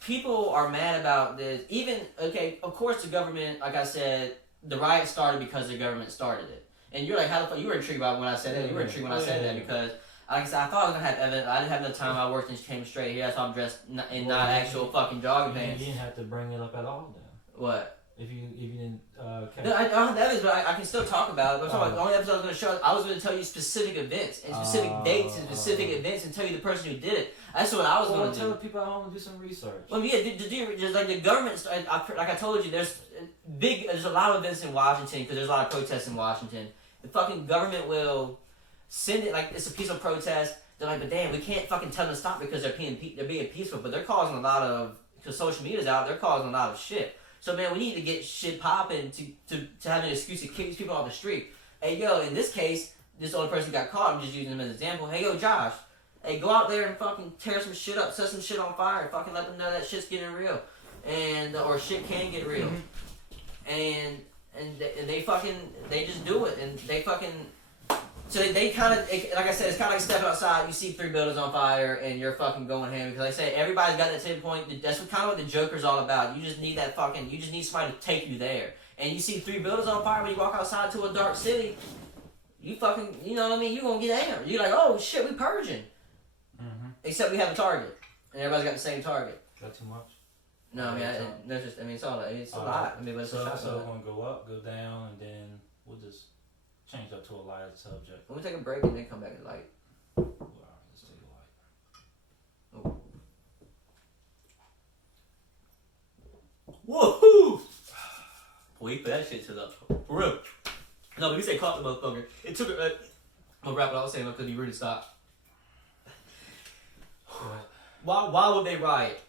People are mad about this. Even of course, the government. Like I said, the riot started because the government started it. And you're like, how the fuck? You were intrigued about when I said that. You were intrigued when I said that because Like I said, I thought I was gonna have evidence. I didn't have enough time. I worked and came straight here. That's why I'm dressed in not actual fucking jogging pants. You didn't have to bring it up at all then. What? If you didn't catch No, I don't have the evidence, but I can still talk about it. I'm talking about the only episode I was going to show. I was going to tell you specific events and specific dates and specific events and tell you the person who did it. That's what I was going to do. Tell the people at home to do some research. Well, yeah, just like the government. Like I told you, there's a lot of events in Washington because there's a lot of protests in Washington. The fucking government will send it like it's a peaceful protest. They're like, but damn, we can't fucking tell them to stop because they're being peaceful. But they're causing a lot of because social media's out. They're causing a lot of shit. So man, we need to get shit popping to have an excuse to kick these people off the street. Hey yo, in this case, this only person got caught. I'm just using him as an example. Hey yo, Josh. Hey, go out there and fucking tear some shit up, set some shit on fire, fucking let them know that shit's getting real, and or shit can get real, and they just do it, and they fucking. So they kind of, like I said, it's kind of like stepping outside. You see 3 buildings on fire, and you're fucking going ham because, like I say, everybody's got that same point. That's kind of what the Joker's all about. You just need that fucking. You just need somebody to take you there. And you see 3 buildings on fire when you walk outside to a dark city. You fucking, you know what I mean? You gonna get hammered. You're like, oh shit, we purging. Mm-hmm. Except we have a target, and everybody's got the same target. Is that too much? No, I mean, there's just. I mean, it's all. It's a lot. I mean, but it's so a shot. So we're gonna go up, go down, and then we'll just change up to a lighter subject. Let me take a break and then come back to light. All right, let's take a light. Oh. Woohoo! Wait for that shit to the for real. No, but we say caught the motherfucker. It took. I'm gonna wrap it up saying because he really stopped. Why would they riot?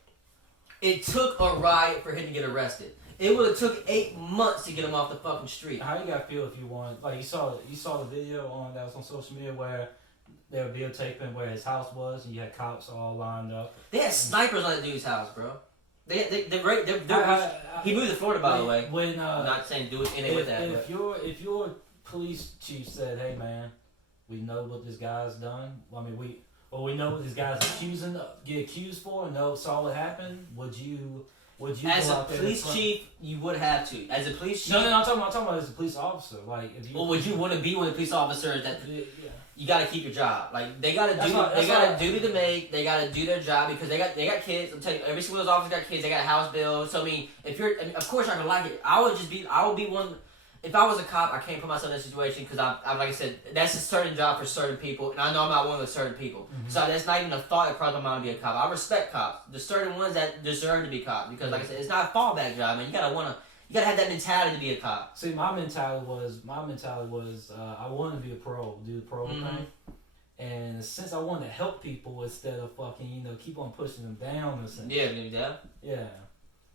It took a riot for him to get arrested. It would have took 8 months to get him off the fucking street. How you gotta feel if you want? Like you saw the video on that was on social media where they were videotaping where his house was, and you had cops all lined up. They had snipers on that dude's house, bro. He moved to Florida, by the way. When I'm not saying do anything with that. If your police chief said, "Hey man, we know what this guy's done. I mean we know what this guy's get accused for, and know saw what happened," would you as a police chief, you would have to. As a police chief, no, I'm talking about as a police officer. Like, if you, well, would you want to be one of the police officers that? Yeah. You gotta keep your job. Like they gotta duty to make. They gotta do their job because they got kids. I'm telling you, every single one of those officers got kids. They got a house bill. So I mean, of course I can like it. I would be one. If I was a cop, I can't put myself in that situation because I'm like I said, that's a certain job for certain people, and I know I'm not one of those certain people. Mm-hmm. So that's not even a thought that crossed my mind to be a cop. I respect cops. There's certain ones that deserve to be cops because, like I said, it's not a fallback job, and you gotta have that mentality to be a cop. See, my mentality was I wanted to be a pro, do the pro thing, and since I wanted to help people instead of fucking keep on pushing them down or something. Yeah.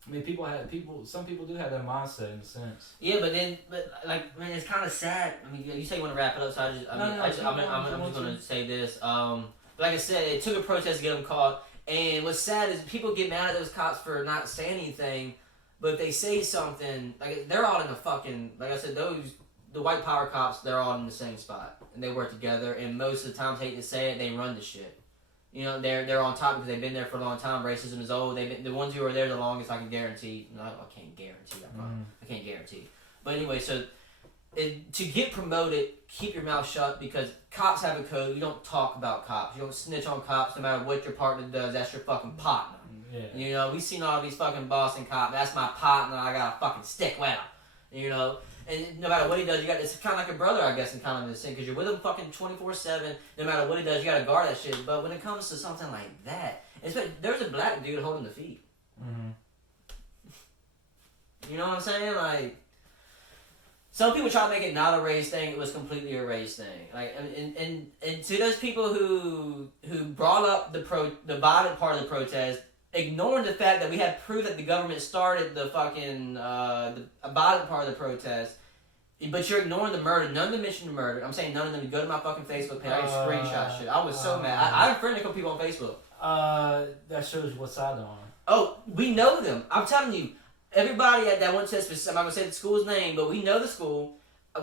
I mean, some people do have that mindset in a sense. Yeah, but like, man, it's kind of sad. I mean, you say you want to wrap it up, so I'm just going to say this. Like I said, it took a protest to get them caught, and what's sad is people get mad at those cops for not saying anything, but if they say something, like, they're all in the fucking, like I said, the white power cops, they're all in the same spot, and they work together, and most of the time, hate to say it, they run the shit. They're on top because they've been there for a long time. Racism is old. The ones who are there the longest, I can guarantee. No, I can't guarantee. I can't guarantee. But anyway, so to get promoted, keep your mouth shut because cops have a code. You don't talk about cops. You don't snitch on cops no matter what your partner does. That's your fucking partner. Yeah. We've seen all these fucking Bahston cops. That's my partner. I gotta fucking stick with him. And no matter what he does, it's kind of like a brother, I guess, in kind of this thing, because you're with him fucking 24/7. No matter what he does, you gotta guard that shit. But when it comes to something like that, there's a black dude holding the feet. Mm-hmm. You know what I'm saying? Like, some people try to make it not a race thing. It was completely a race thing. Like, and to those people who brought up the violent part of the protest, ignoring the fact that we have proof that the government started the fucking the violent part of the protest, but you're ignoring the murder. None of them mentioned the murder. I'm saying none of them. Go to my fucking Facebook page. I can screenshot shit. I was so mad. I unfriended a couple people on Facebook. That shows you what side they're on. Oh, we know them. I'm telling you, everybody that went to this, I'm not gonna say the school's name, but we know the school.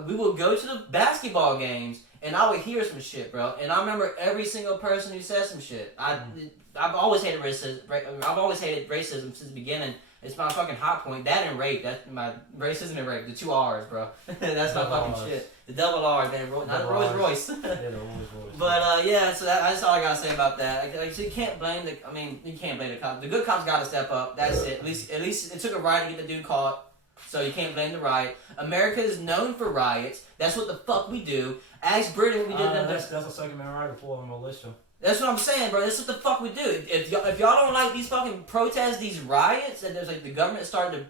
We will go to the basketball games, and I would hear some shit, bro. And I remember every single person who said some shit. I've always hated racism. I've always hated racism since the beginning. It's my fucking hot point. That and rape. That's my racism and rape. The 2 R's, bro. That's my fucking R's. shit. The double R's, man. Not a Rolls Royce. Yeah, the Rolls Royce. But yeah, so that's all I gotta say about that. So you can't blame the. I mean, you can't blame the cops. The good cops gotta step up. That's it. At least it took a riot to get the dude caught. So you can't blame the riot. America is known for riots. That's what the fuck we do. Ask Britain what we did. That's a Second Amendment right before a militia. That's what I'm saying, bro. That's what the fuck we do. If y'all don't like these fucking protests, these riots, and there's like the government started to.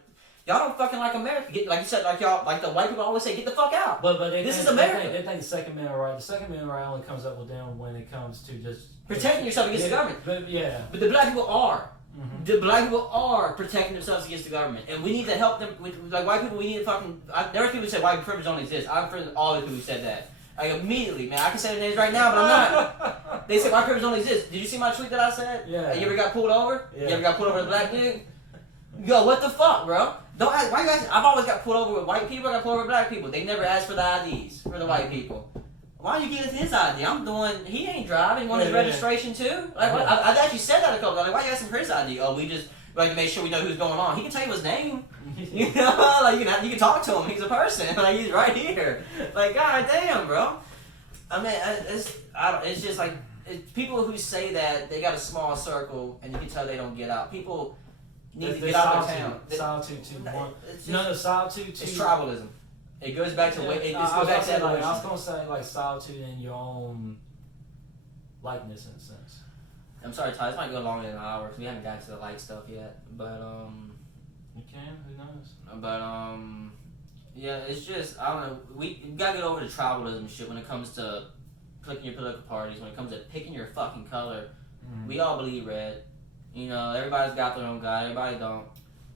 Y'all don't fucking like America. Like you said, like the white people always say, get the fuck out. But this is America. They think the Second Amendment right. The Second Amendment right only comes up with them when it comes to just protecting yourself against the government. But the black people are. Mm-hmm. The black people are protecting themselves against the government, and we need to help them. Like white people, we need to fucking. There are people who say white privilege don't exist. I'm for all the people who said that. Like immediately, man. I can say their names right now, but I'm not. They said white privilege don't exist. Did you see my tweet that I said? Yeah. You ever got pulled over? Yeah. You ever got pulled over with a black dude? Yo, what the fuck, bro? Don't ask. Why you guys? I've always got pulled over with white people. I got pulled over with black people. They never asked for the IDs for the white people. Why you give us his ID? I'm doing. He ain't driving. You want his registration too? Like, what? I actually said that a couple times. Like, why you asking for his ID? Oh, we just like to make sure we know who's going on. He can tell you his name. You know, like you can talk to him. He's a person. Like he's right here. Like, god damn, bro. I mean, it's just like people who say that they got a small circle and you can tell they don't get out. People need to get out of town. Solitude too. Solitude too. It's tribalism. It goes back to it goes back to evolution. I was gonna say like solitude in your own likeness in a sense. I'm sorry, Ty. This might go longer than an hour because we haven't gotten to the light stuff yet. But you can. Who knows? But yeah, it's just I don't know. We gotta get over the tribalism shit when it comes to clicking your political parties. When it comes to picking your fucking color, we all believe red. You know, everybody's got their own guy. Everybody don't.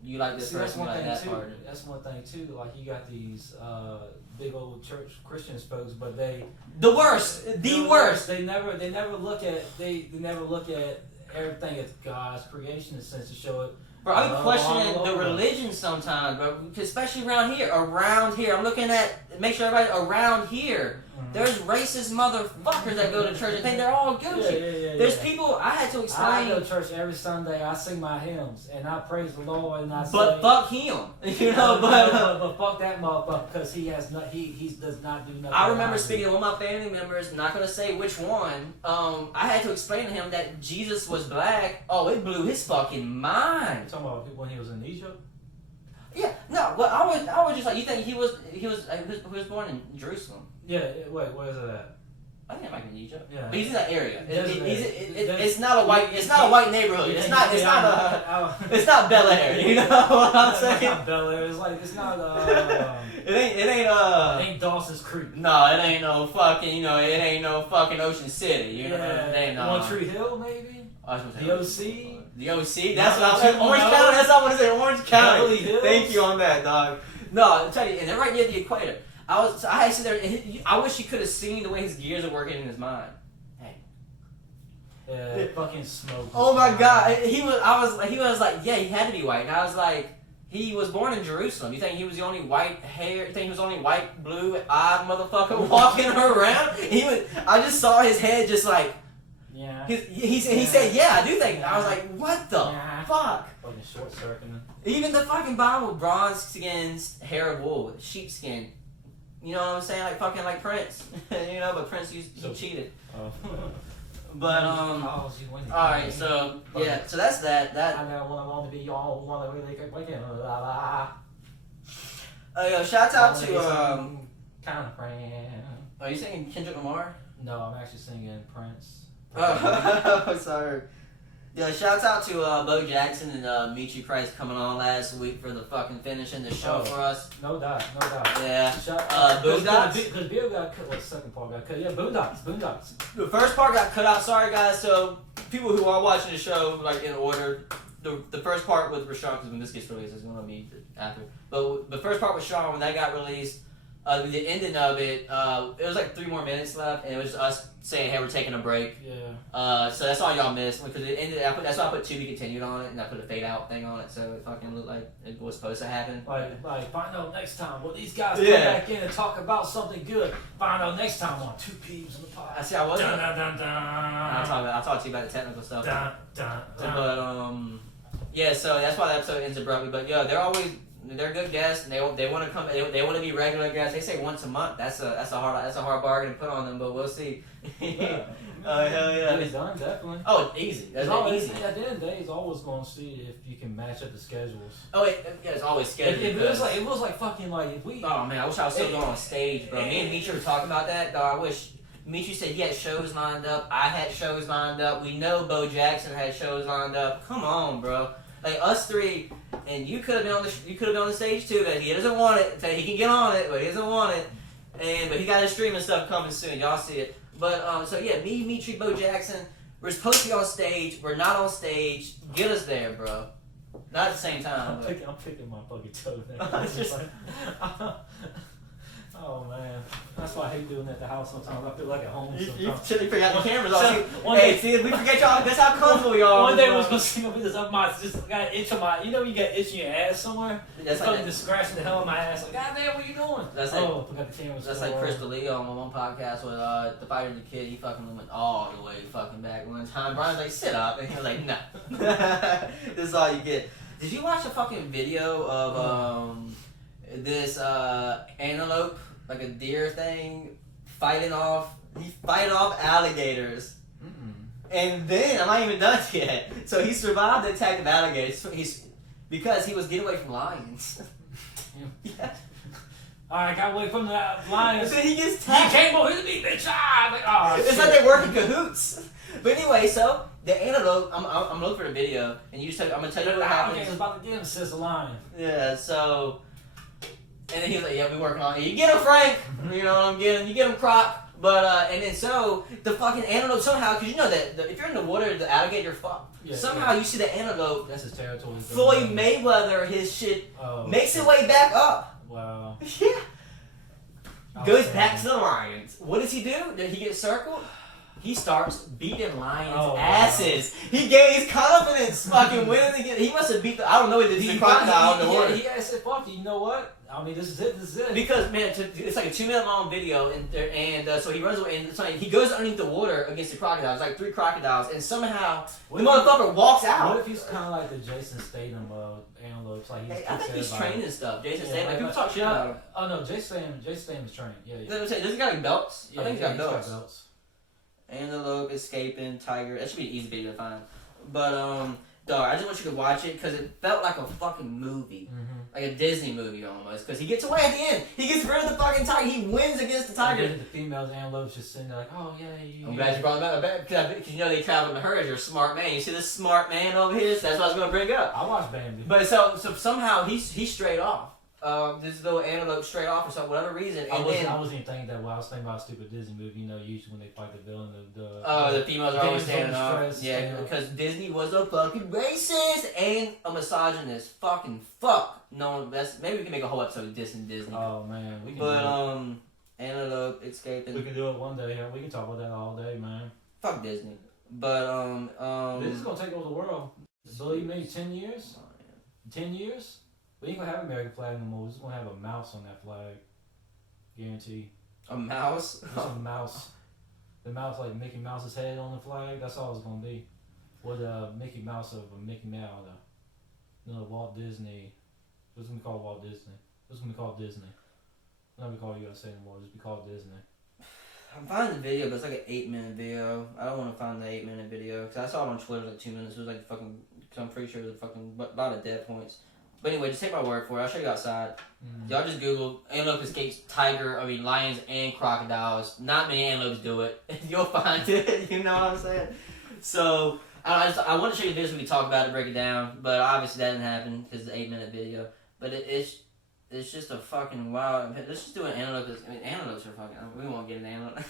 You like this person, you like that party. That's one thing too. Like you got these big old church Christians folks, but they the worst. They never look at everything as God's creation in a sense to show it. Bro, I be questioning the religion sometimes, bro. Especially around here. I'm looking at make sure everybody around here. There's racist motherfuckers that go to church and think they're all Gucci. There's people I had to explain. I go to church every Sunday. I sing my hymns and I praise the Lord and I say. But fuck him, you know. But fuck that motherfucker because he has not. He does not do nothing. I remember speaking to one of my family members. Not gonna say which one. I had to explain to him that Jesus was black. Oh, it blew his fucking mind. Talking about when he was in Egypt. Yeah, no. Well, I was just like, you think he was born in Jerusalem? Yeah, wait, where is it at? I think it might be in Egypt. Yeah. But he's in that area. It's not a white neighborhood. It's not Bel Air. You know what I'm saying? It's not Bel Air. It's not. It ain't Dawson's Creek. No, it ain't no fucking. It ain't no fucking Ocean City. You know. One Tree Hill, maybe. The OC. The OC. That's what I was. Orange County. That's what I want to say. Orange County. Thank you on that, dog. No, I'll tell you, and they're right near the equator. I had to sit there. And I wish you could have seen the way his gears are working in his mind. Hey. Yeah, fucking smoke. Oh my God, he was like, yeah, he had to be white. And I was like, he was born in Jerusalem. You think he was the only white hair? You think he was the only white, blue-eyed motherfucker walking around? I just saw his head just like. Yeah. He said, yeah, I do think. I was like, what the fuck? Fucking short circuiting. Even the fucking Bible, bronze skins, hair of wool, sheepskin. You know what I'm saying? Like fucking like Prince. You know, but Prince he cheated. Oh. But alright, so yeah, so that's that. I never want to be y'all want to really again. Yo, shout out to kind of friend. Are you singing Kendrick Lamar? No, I'm actually singing Prince. Oh, sorry. Yeah, shouts out to Bo Jackson and Michi Price coming on last week for the fucking finishing the show for us. No doubt. Yeah. Boondocks? Because Bill got cut. Well, the second part got cut. Yeah, Boondocks. The first part got cut out. Sorry, guys. So, people who are watching the show, like in order, the first part with Rashawn, because when this gets released, it's going to be after. But the first part with Sean, when that got released, the ending of it, it was like 3 more minutes left, and it was us saying, hey, we're taking a break. Yeah. So that's all y'all missed, because it ended, that's why I put to be continued on it, and I put a fade out thing on it, so it fucking looked like it was supposed to happen. Like find out next time. Well, these guys come back in and talk about something good. Find out next time on 2 Peeps on the pod. I see, I wasn't. Dun, dun, dun, dun. I'll talk to you about the technical stuff. Dun, dun, dun. But, Yeah, so that's why the episode ends abruptly. But they're good guests, and they want to come. They want to be regular guests. They say once a month. That's a hard bargain to put on them, but we'll see. Yeah. Oh hell yeah! It's done, definitely. Oh, easy. That's easy. At the end of the day, it's always going to see if you can match up the schedules. Oh, yeah, it's always scheduled. It was like fucking like if we. Oh man, I wish I was still going on stage, bro. Me and Mitri were talking about that. Though I wish Mitri said he had shows lined up. I had shows lined up. We know Bo Jackson had shows lined up. Come on, bro. Like us three, and you could have been on the stage too. But he doesn't want it. He can get on it, but he doesn't want it. But he got his streaming stuff coming soon. Y'all see it. But so yeah, me, Mitri, Bo Jackson, we're supposed to be on stage. We're not on stage. Get us there, bro. Not at the same time. I'm picking my fucking toe now. Oh man, that's why I hate doing that at the house sometimes. I feel like at home sometimes. You forgot the cameras on. Hey, see, we forget y'all. That's how comfortable y'all. One day we was gonna sing up with this up my just got an itch on my. You know you got itch in your ass somewhere. That's like just scratching the hell out of my ass. Like goddamn, what you doing? That's like, forgot the cameras. That's like Chris D'Elia on one podcast with the fighter and the kid. He fucking went all the way fucking back one time. Brian's like, sit up, and he was like, no. This is all you get. Did you watch a fucking video of this antelope? Like a deer thing, fighting off alligators. Mm-mm. And then, I'm not even done yet. So he survived the attack of alligators because he was getting away from lions. Yeah. Alright, got away from the lions. So he gets You tagged. came over here to me, bitch! Like, oh, It's shit. like they work in cahoots. But anyway, so the antelope, I'm looking for the video, and I'm gonna tell you what happens. Okay, it's about to get him, says the lion. Yeah, so... And then he was like, yeah, we working on it. You get him, Frank! You know what I'm getting? You get him, Croc! But, and then so, the fucking antelope somehow, because you know that if you're in the water, the alligator fuck. Yeah, somehow you see the antelope, that's his territory. Floyd Mayweather, his shit, Oh, makes its way back up. Wow. Yeah. Goes back to the lions. What does he do? Did he get circled? He starts beating lions' asses. Wow. He gains confidence, fucking winning again. He must have beat the. I don't know. Did the crocodile in the water? He said, "Fuck you. You know what? I mean, this is it. Because man, it's like a 2-minute long video, and so he runs away, and he goes underneath the water against the crocodiles, like 3 crocodiles, and somehow the motherfucker walks out. What if he's kind of like the Jason Statham antelopes? Like I think he's training and stuff. Jason Statham. Like people talk shit about him. Oh no, Jason Statham is training. Yeah. Does he got any belts? Yeah, I think he's got belts. belts. Antelope, escaping, tiger. That should be an easy video to find. But dog, I just want you to watch it because it felt like a fucking movie, like a Disney movie almost. Because he gets away at the end. He gets rid of the fucking tiger. He wins against the tiger. And the females antelopes just sitting there like, oh yeah. I'm glad you brought that up because you know they travel in herds. You're a smart man. You see this smart man over here? So that's what I was gonna bring up. I watched Bambi. But so somehow he's straight off. This little antelope straight off for some whatever reason. And I wasn't even thinking that. Well, I was thinking about a stupid Disney movie. You know, usually when they fight the villain, the females are always standing off. Yeah, stand because Disney was a fucking racist and a misogynist. Fucking fuck. No, maybe we can make a whole episode of Disney. Oh man, we can. But antelope escaping. We can do it one day. We can talk about that all day, man. Fuck Disney. But this is gonna take over the world. Believe me, 10 years. 10 years. We ain't gonna have American flag no more. We're just gonna have a mouse on that flag. Guarantee. A mouse? Just a mouse. The mouse like Mickey Mouse's head on the flag. That's all it's gonna be. With a Mickey Mouse of a Mickey Mouse. Walt Disney. What's gonna be called Walt Disney? What's gonna be called Disney? It's not gonna be called USA anymore. Just be called Disney. I'm finding the video, but it's like an 8-minute video. I don't want to find the 8-minute video because I saw it on Twitter like 2 minutes. It was like fucking. Cause I'm pretty sure it was fucking about a dead points. But anyway, just take my word for it. I'll show you outside. Y'all just Google antelope escapes lions and crocodiles. Not many antelopes do it. You'll find it. You know what I'm saying? So, I want to show you this. We can talk about it, break it down. But obviously that didn't happen because it's an 8-minute video. But it's just a fucking wild. Let's just do an antelope. Antelopes are fucking. We won't get an antelope.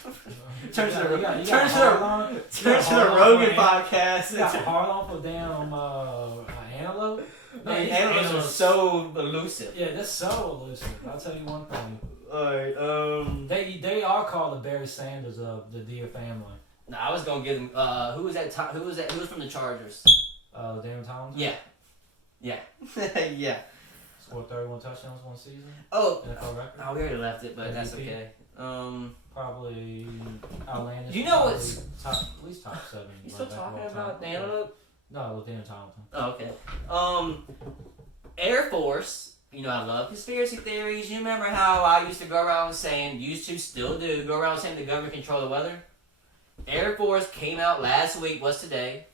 Turn to the Rogan podcast. You got Harlem for damn antelope. No, animals are so elusive. Yeah, they're so elusive. I'll tell you one thing. Alright, They are called the Barry Sanders of the deer family. No, I was gonna give them. Who was that? Who was from the Chargers? Daniel Thomas. Yeah. Yeah. Scored 31 touchdowns one season. Oh. NFL record. No, we already left it, but MVP. that's okay. Probably outlandish. You know what's at least top 7. You still talking about the antelope? No, Lieutenant Tomlinson. Oh, okay. Air Force. You know I love conspiracy theories. You remember how I used to go around saying, used to still do, go around saying the government control the weather? Air Force came out last week. What's today?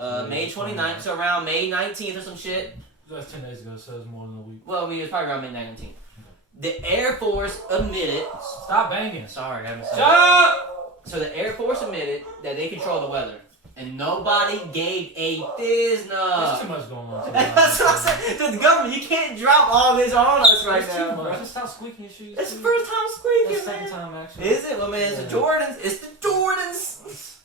May 29th, so around May 19th or some shit. That's 10 days ago, so it's more than a week. Well, I mean, it's probably around May 19th. The Air Force admitted... Stop banging. Sorry, I'm sorry. Shut up! So the Air Force admitted that they control the weather. And nobody gave a fizz There's too much going on. That's what I'm saying. Dude, the government, you can't drop all this on us right It's now. too much. Just stop squeaking your shoes. It's the dude. first time That's squeaking, the second man. time, actually. Is it? Well, man, it's the Jordans. It's the Jordans.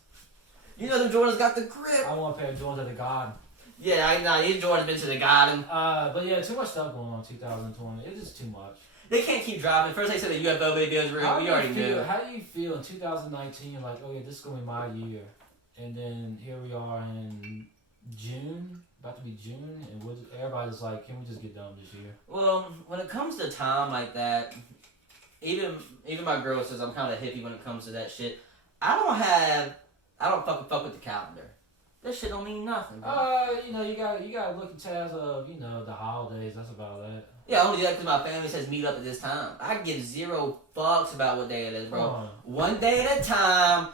You know the Jordans got the grip. I want a pair of Jordans to God. Yeah, I know. These Jordans been to the garden. But yeah, too much stuff going on in 2020. It's just too much. They can't keep dropping. First they said the UFO videos were real. We already knew. How do you feel in 2019? Like, oh yeah, this is gonna be my year, and then here we are in June, about to be June, and everybody's like, can we just get done this year? Well, when it comes to time like that, even my girl says I'm kind of hippie when it comes to that shit. I don't fucking fuck with the calendar. That shit don't mean nothing, bro. You know, you gotta look in terms of, you know, the holidays. That's about it. Yeah, only that because my family says meet up at this time. I give zero fucks about what day it is, bro. One day at a time,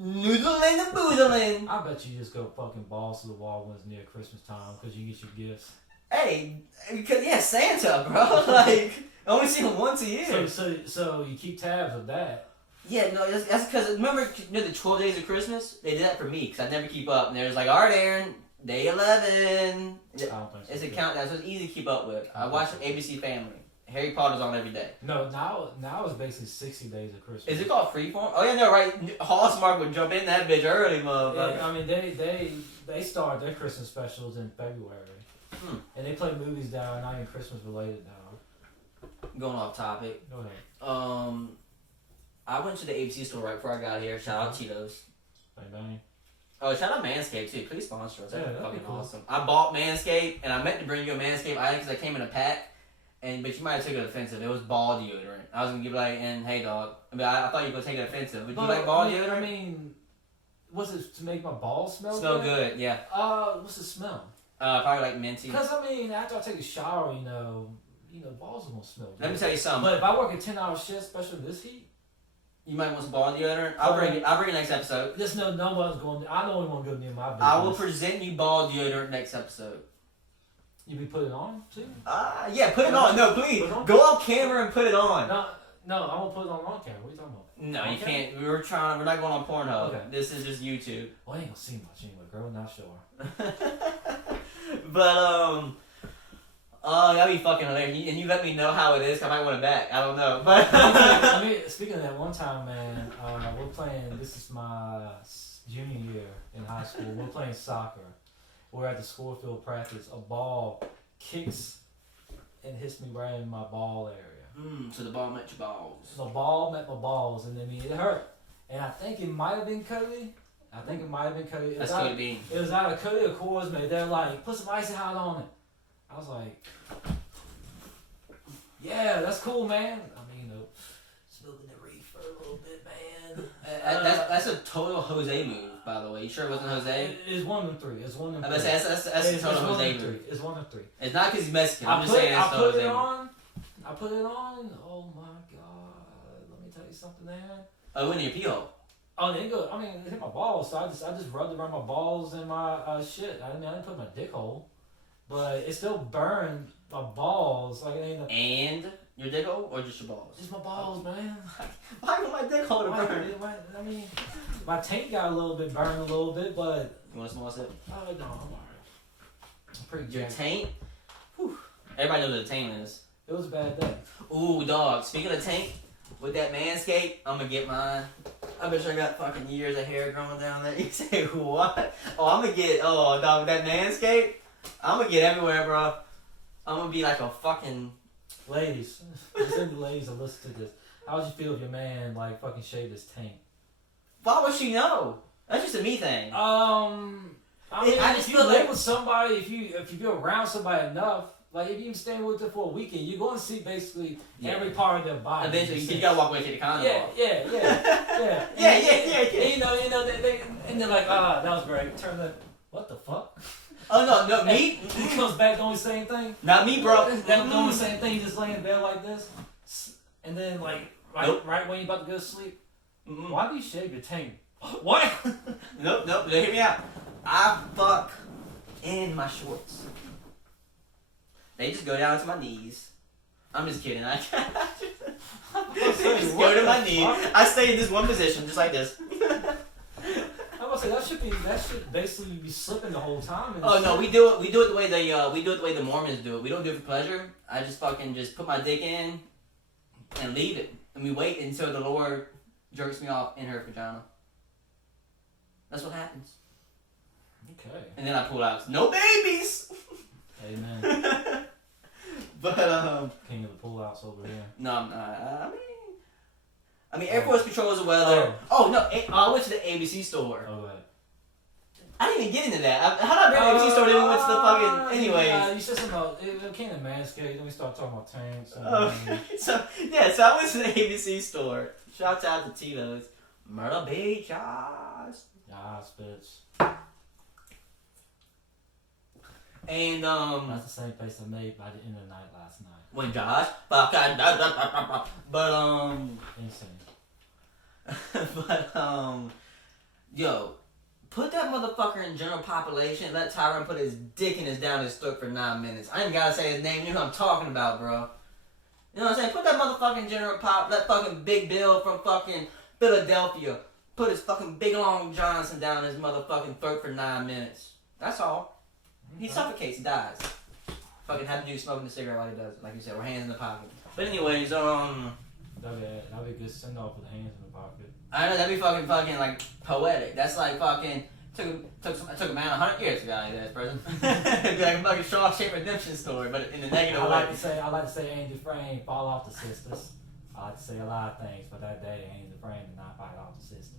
noodling and boodling. I bet you just go fucking balls to the wall when it's near Christmas time because you get your gifts. Hey, because yeah, Santa, bro. Like, I only see him once a year. So you keep tabs of that. Yeah, no, that's because remember, you know, the 12 days of Christmas. They did that for me because I never keep up, and they're just like, all right, Aaron, day 11. I don't think so. It's a countdown, so it's easy to keep up with. I watch ABC Family. Harry Potter's on every day. No, now it's basically 60 days of Christmas. Is it called Freeform? Oh yeah, no, right. Hallmark would jump in that bitch early, motherfucker. Yeah, I mean they start their Christmas specials in February, and they play movies that are not even Christmas related now. Going off topic. Go ahead. I went to the ABC store right before I got here. Shout out Cheetos. Bang bang. Oh, shout out Manscaped too. Please sponsor us. That'd be fucking cool. awesome. I bought Manscaped, and I meant to bring you a Manscaped item because I came in a pack. But you might have taken it offensive. It was ball deodorant. I was gonna give like, and hey dog. I mean, I thought you were gonna take it offensive. Would you like ball deodorant? I mean, was it to make my balls smell? Smell good, yeah. What's the smell? Probably like minty. Because I mean, after I take a shower, you know, balls are gonna smell good. Let me tell you something. But if I work a 10-hour shift, especially this heat, you might want some ball deodorant. I'll bring it next episode. just no one's going. I don't want to go near my business. I will present you ball deodorant next episode. You be put it on too? Yeah, put it on. No, please go off camera and put it on. No, I won't put it on camera. What are you talking about? No, you can't. We're not going on Pornhub. Okay. This is just YouTube. Well, I ain't gonna see much anyway, girl. Not sure. But that'd be fucking hilarious. And you let me know how it is. 'Cause I might want it back. I don't know. But I mean, speaking of that, one time, man, we're playing. This is my junior year in high school. We're playing soccer. We're at the score field practice. A ball kicks and hits me right in my ball area. So the ball met your balls. The ball met my balls, and I mean, it hurt. And I think it might have been Cody. That's Cody Bean. It was either Cody or Coors, mate. They're like, put some icy hot on it. I was like, yeah, that's cool, man. I mean, smoking the reefer a little bit, man. That's a total Jose move, by the way. You sure it wasn't Jose? It's one of three. It's one of three. That's a total Jose move. It's one of three. It's not because he's Mexican. I'm just saying that's I total put Jose it move. on. I put it on. Oh my god! Let me tell you something, man. Oh, it went in your pee hole. Oh, then it goes. I mean, it hit my balls. So I just rubbed it around my balls and my shit. I didn't put my dick hole, but it still burned my balls. Like it ain't. And your dick hole or just your balls? Just my balls, man. Why would my dick hole to burn? I mean, my taint got a little bit burned a little bit, but. You want a small sip? Oh no, I'm alright. I'm pretty. Your jacked. taint? Whew. Everybody knows what a taint is. It was a bad day. Ooh, dog. Speaking of taint, with that Manscaped, I'm gonna get mine. I bet I got fucking years of hair growing down there. You say what? Oh, dog, with that Manscaped, I'm gonna get everywhere, bro. I'm gonna be like a fucking... Ladies, listen to ladies that listen to this. How would you feel if your man like fucking shaved his taint? Why would she know? That's just a me thing. I mean, I if just you feel live like- with somebody, if you around somebody enough, like if you even stay with them for a weekend, you're going to see basically every part of their body. Eventually, you gotta walk away to the condom. Yeah. Yeah. And, you know, they and they're like, that was great. Turn the what the fuck? Oh no, me. He comes back doing the same thing. Not me, bro. Doing the same thing, just laying in bed like this, and then like right when you about to go to sleep. Why do you shave your taint? What? Nope. Hear me out. I fuck in my shorts. They just go down to my knees. I'm just kidding. I just go to my knee. I stay in this one position, just like this. I was gonna say that should basically be slipping the whole time. Oh no, we do it the way the Mormons do it. We don't do it for pleasure. I just fucking just put my dick in and leave it, and we wait until the Lord jerks me off in her vagina. That's what happens. Okay. And then I pull out. No babies. Amen. But King of the pull-outs over here. no, I'm not. I mean, Air Force patrols the weather. Oh no, I went to the ABC store. Oh, right. I didn't even get into that. How did I bring the ABC store? Then we went to the fucking. Anyways. Yeah, you said something about it came to Manscaped. Then we started talking about tanks. So I went to the ABC store. Shouts out to Tito's. Myrtle Beach, yes. Yes, bitch. And That's the same face I made by the end of the night last night. when Josh, but Insane. yo, put that motherfucker in general population. Let Tyron put his dick in down his throat for 9 minutes. I ain't gotta say his name. You know who I'm talking about, bro. You know what I'm saying? Put that motherfucking general pop. That fucking Big Bill from fucking Philadelphia. Put his fucking Big Long Johnson down his motherfucking throat for 9 minutes. That's all. He suffocates, dies. Fucking have to do smoking a cigarette while he does it. Like you said, we're hands in the pocket. But anyways, That'd be a good send off with hands in the pocket. I know that'd be fucking like poetic. That's like fucking took a man 100 years to get out of that person. It'd be like a fucking Shawshank Redemption story, but in the negative I way. like to say Andy Dufresne fall off the sisters. I like to say a lot of things, but that day Andy Dufresne did not fight off the sisters.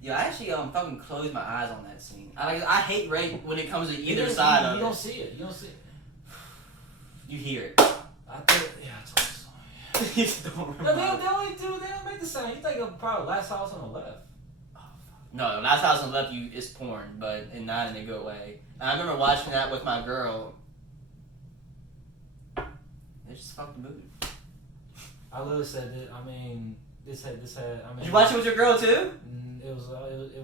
Yeah, I actually fucking closed my eyes on that scene. I hate rape when it comes to either side of it. You don't see it. You hear it. I think, yeah, I told you so. You don't No, remember. they don't make the sound. You think of probably Last House on the Left. No, Last House on the Left is porn, but not in a good way. And I remember watching that with my girl. It just fucked the movie. I literally said that. I mean, this had. I mean, Did you watch it with your girl too? It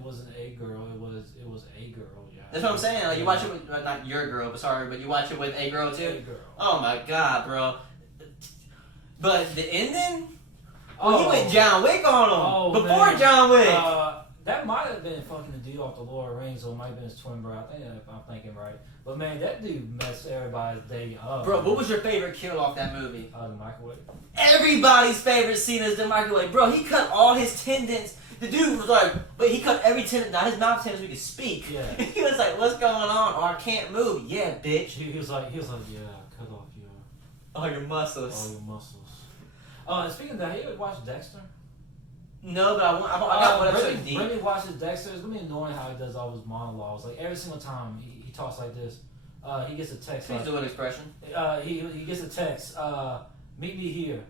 wasn't a girl. It was a girl. Yeah. That's what I'm saying. Like you watch it with not your girl, but you watch it with a girl too. A girl. Oh my god, bro. But the ending. Oh, he went John Wick on him before man. John Wick. That might have been fucking the deal off the Lord of the Rings, or it might have been his twin brother. I think if I'm thinking right. But man, that dude messed everybody's day up. Bro, what was your favorite kill off that movie? The microwave. Everybody's favorite scene is the microwave. Bro, he cut all his tendons. The dude was like, but he cut every tendon, not his mouth tendons so he could speak. Yeah. He was like, what's going on? Oh, I can't move. Yeah, bitch. He was like, yeah, cut off All your muscles. all your muscles. And speaking of that, you ever watch Dexter? No, but I got one episode deep. Brittany watches Dexter. It's gonna be annoying how he does all his monologues. Like every single time he talks like this. He gets a text. Please do an expression. He gets a text. Meet me here.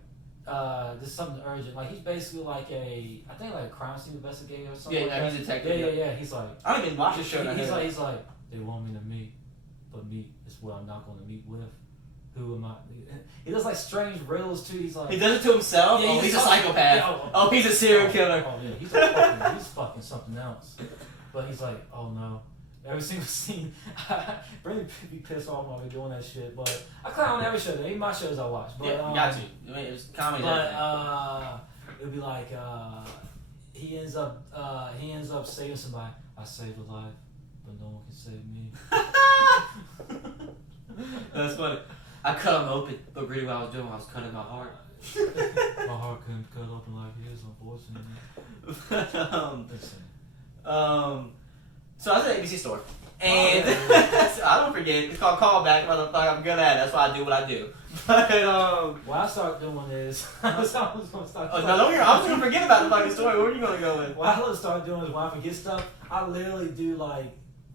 This is something urgent. Like he's basically like a crime scene investigator or something. Yeah, like he's a that. detective. Yeah. He's like. I don't even watch the show. He's like they want me to meet, but meet is what I'm not going to meet with. Who am I? He does like strange riddles too. He's like He does it to himself. Yeah, he's a psychopath. Yeah, he's a serial killer. Oh yeah, he's fucking something else. But he's like, oh no. Every single scene, Brandon be pissed off while we're doing that shit. But I clown on every show. Even my shows I watch. But, Yeah, got to. I mean, it was comedy. But it'd be like he ends up saving somebody. I saved a life, but no one can save me. That's funny. I cut him open, but really what I was doing, I was cutting my heart. My heart couldn't cut open like his, unfortunately. So I was at the ABC store, and yeah. I don't forget. It's called callback, motherfucker. I'm good at it. That's why I do what I do. But what I start doing is I was gonna start. Oh, no, don't worry. I was gonna forget about the fucking story. Where are you gonna go with? What I love to start doing is when I forget stuff, I literally do like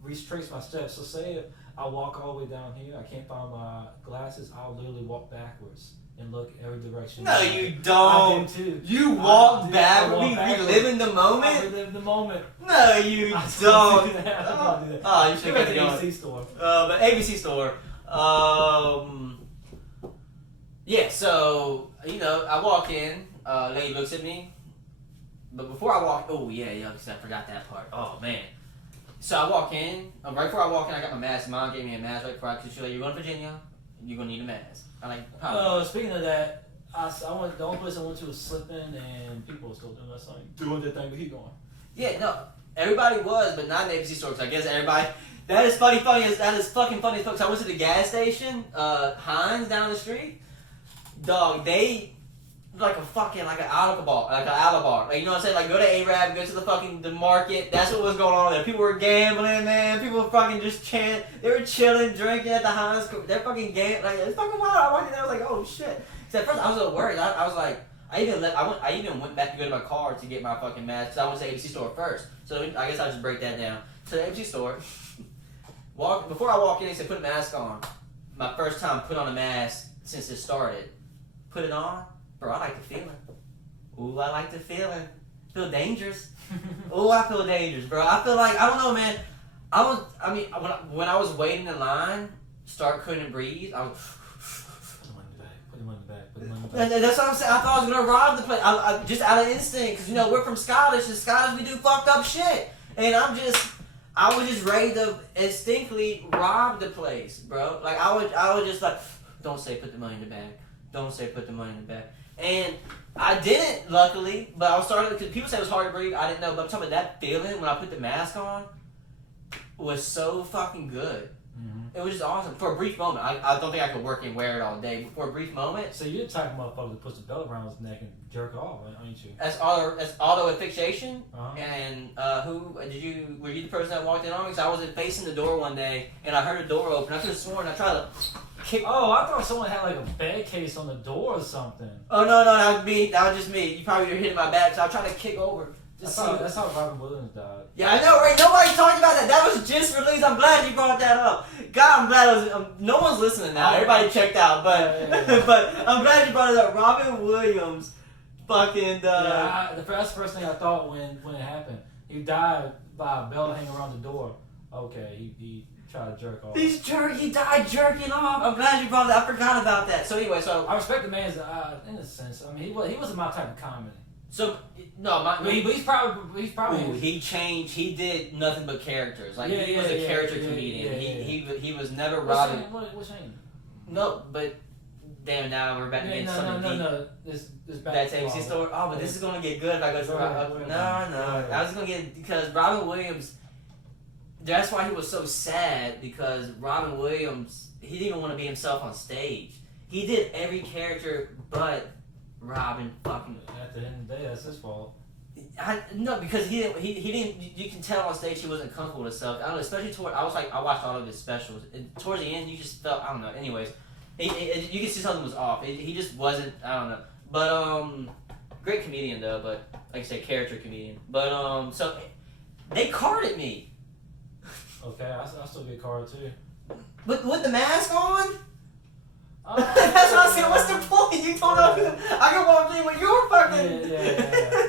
retrace my steps. So say if I walk all the way down here, I can't find my glasses, I'll literally walk backwards and look every direction. No, you I don't. do too. You walk I back, walk backwards. reliving the I moment. relive the moment. No, you I don't. do that. I don't do that. Oh, you should Look get at the the going. ABC store. But ABC store. Yeah. So I walk in. Lady looks at me. But before I walk, oh yeah, because I forgot that part. Oh man. So I walk in. Right before I walk in, I got my mask. Mom gave me a mask right before because she's like, "You're going to Virginia. You're gonna need a mask." I'm like, "How?" Speaking of that, I went. The only place I went to was slipping, and people were still doing that thing, doing their thing, but keep going. Yeah, no, everybody was, but not in the ABC store. So I guess everybody. That is funny. That is fucking funny as fuck. So I went to the gas station, Heinz down the street. Dog, they like an Alabar. Like, you know what I'm saying? Like, go to Arab, go to the market. That's what was going on there. People were gambling, man. People were fucking just chilling. They were chilling, drinking at the Heinz. They're fucking gambling. Like, it's fucking wild. I walked in there, I was like, oh shit. Cause at first I was a little worried. I was like, I even went back to go to my car to get my fucking mask. Cause I went to the ABC store first. So I guess I'll just break that down. To the ABC store. Before I walk in, they said put a mask on. My first time put on a mask since it started. Put it on. Bro, I like the feeling. Ooh, I like the feeling. Feel dangerous. Ooh, I feel dangerous, bro. I feel like, I don't know, man. When I was waiting in line, couldn't breathe, I was... Put him on the back. That's what I'm saying. I thought I was going to rob the place. I just out of instinct. Because, we're from Scottish, and Scottish, we do fucked up shit. And I was just ready to instinctively rob the place, bro. Like, I would just like, don't say put the money in the bag. Don't say put the money in the bag. And I didn't, luckily, but I was starting, because people say it was hard to breathe. I didn't know, but I'm talking about that feeling when I put the mask on was so fucking good. Mm-hmm. It was just awesome. For a brief moment. I don't think I could work and wear it all day, but for a brief moment. So you're the type of motherfucker that puts the belt around his neck and jerk off, ain't you? That's auto asphyxiation. Uh-huh. And were you the person that walked in on me? Because I was facing the door one day, and I heard a door open. I could have sworn I tried to kick. Oh, I thought someone had like a bed case on the door or something. Oh no, that was me. That was just me. You probably were hitting my back, so I was trying to kick over. That's how Robin Williams died. Yeah, I know, right? Nobody talked about that. That was just released. I'm glad you brought that up. God, I'm glad no one's listening now. Everybody checked out, but but I'm glad you brought it up. Robin Williams, fucking. That's the first thing I thought when it happened. He died by a belt hanging around the door. Okay, he tried to jerk off. He died jerking off. I'm glad you brought that. I forgot about that. So anyway, I respect the man's in a sense. I mean, he wasn't my type of comedy. So no, but he's probably. Ooh, he changed. He did nothing but characters. Like he was a character comedian. He was never Robin. What's Shane? No, but damn, now we're about to get something deep. No. This That's ABC store. Oh, but this is gonna get good if I go to Robin. No. I was gonna get because Robin Williams. That's why he was so sad because Robin Williams. He didn't even want to be himself on stage. He did every character but Robin fucking. At the end of the day, that's his fault. No, because he didn't. You can tell on stage he wasn't comfortable with himself. I don't know, especially I watched all of his specials. And towards the end, you just felt. I don't know. Anyways, you can see something was off. He just wasn't. I don't know. But great comedian though. But like I said, character comedian. But so they carded me. Okay, I still get carded too. With the mask on. That's what I'm saying. What's the point? You don't know. I can walk in with your fucking. Yeah.